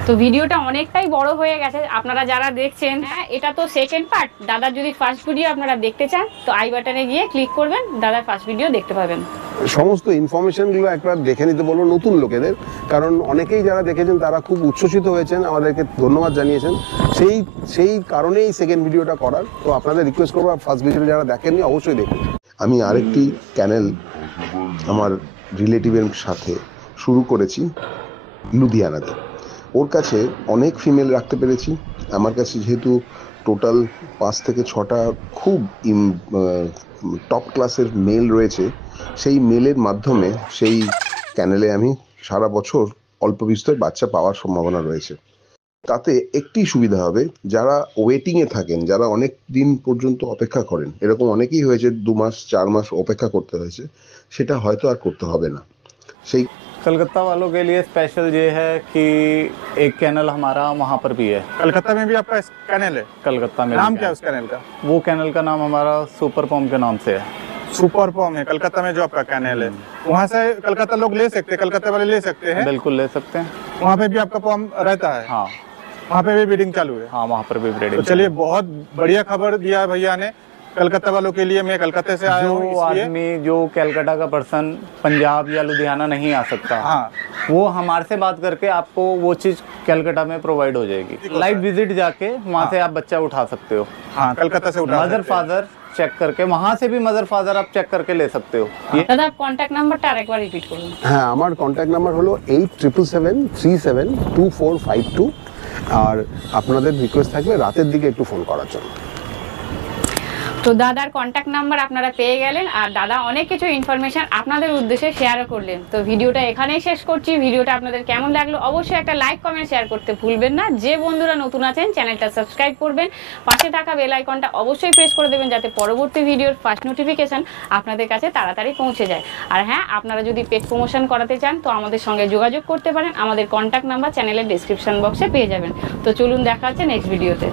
তো ভিডিওটা অনেকটাই বড় হয়ে গেছে, আপনারা যারা দেখছেন, হ্যাঁ এটা তো সেকেন্ড পার্ট। দাদার যদি ফার্স্ট ভিডিও আপনারা দেখতে চান, তো আই বাটনে গিয়ে ক্লিক করবেন, দাদার ফার্স্ট ভিডিও দেখতে পাবেন। সমস্ত ইনফরমেশনগুলো একবার দেখে নিতে বলবো নতুন লোকেদের, কারণ অনেকেই যারা দেখেছেন তারা খুব উচ্ছ্বসিত হয়েছেন, আমাদেরকে ধন্যবাদ জানিয়েছেন, সেই কারণেই সেকেন্ড ভিডিওটা করার। তো আপনাদের রিকোয়েস্ট করবো, ফার্স্ট ভিডিও যারা দেখেননি অবশ্যই দেখুন। আমি আরেকটি চ্যানেল আমার রিলেটিভের সাথে শুরু করেছি লুধিয়ানাতে। ওর কাছে অনেক ফিমেল রাখতে পেরেছি। আমার কাছে যেহেতু টোটাল 5 থেকে 6টা খুব টপ ক্লাসের মেল রয়েছে, সেই মেলের মাধ্যমে সেই চ্যানেলে আমি সারা বছর অল্প বিস্তর বাচ্চা পাওয়ার সম্ভাবনা রয়েছে। তাতে একটি সুবিধা হবে, যারা ওয়েটিংয়ে থাকেন, যারা অনেক দিন পর্যন্ত অপেক্ষা করেন, এরকম অনেকেই হয়েছে 2 মাস 4 মাস অপেক্ষা করতে হয়েছে, সেটা হয়তো আর করতে হবে না। সেই कलकत्ता वालों के लिए स्पेशल ये है कि एक कैनल हमारा वहाँ पर भी है। कलकत्ता में भी आपका कैनल है? कलकत्ता में नाम भी क्या है उस कैनल का? वो कैनल का नाम हमारा सुपर पॉम के नाम से है। सुपर पॉम है कलकत्ता में जो आपका कैनल है, वहाँ से कलकत्ता लोग ले सकते हैं, कलकत्ता वाले ले सकते हैं? बिल्कुल ले सकते हैं। वहाँ पे भी आपका पॉम रहता है? हाँ वहाँ पे भी ब्रीडिंग चालू है? हाँ, वहाँ पर भी तो ब्रीडिंग। चलिए, बहुत बढ़िया खबर दिया है भैया ने कलकत्ता वालों के लिए। मैं कलकत्ते से आया हूँ, जो इसलिए आदमी जो कलकत्ता का पर्सन पंजाब या लुधियाना नहीं आ सकता, हाँ, वो हमारे से बात करके आपको वो चीज कलकत्ता में प्रोवाइड हो जाएगी। लाइव विजिट जाके वहाँ से आप बच्चा उठा सकते हो। हाँ, कलकत्ता से उठा मदर सकते हैं। फादर चेक करके, वहाँ से भी मदर फादर आप चेक करके ले सकते हो। ये দাদা কন্ট্যাক্ট নাম্বারটা আরেকবার রিপিট করুন। হ্যাঁ, আমার কন্ট্যাক্ট নাম্বার হলো 8777372452, আর আপনাদের রিকোয়েস্ট থাকলে রাতের দিকে একটু ফোন করার জন্য। তো দাদার কন্ট্যাক্ট নাম্বার আপনারা পেয়ে গেলেন, আর দাদা অনেক কিছু ইনফরমেশন আপনাদের উদ্দেশ্যে শেয়ারও করলেন। তো ভিডিওটা এখানেই শেষ করছি। ভিডিওটা আপনাদের কেমন লাগলো অবশ্যই একটা লাইক কমেন্ট শেয়ার করতে ভুলবেন না। যে বন্ধুরা নতুন আছেন চ্যানেলটা সাবস্ক্রাইব করবেন, পাশে থাকা বেল আইকনটা অবশ্যই প্রেস করে দেবেন যাতে পরবর্তী ভিডিওর ফার্স্ট নোটিফিকেশন আপনাদের কাছে তাড়াতাড়ি পৌঁছে যায়। আর হ্যাঁ, আপনারা যদি পেট প্রমোশন করাতে চান তো আমাদের সঙ্গে যোগাযোগ করতে পারেন। আমাদের কন্ট্যাক্ট নাম্বার চ্যানেলের ডেসক্রিপশন বক্সে পেয়ে যাবেন। তো চলুন, দেখা হচ্ছে নেক্সট ভিডিওতে।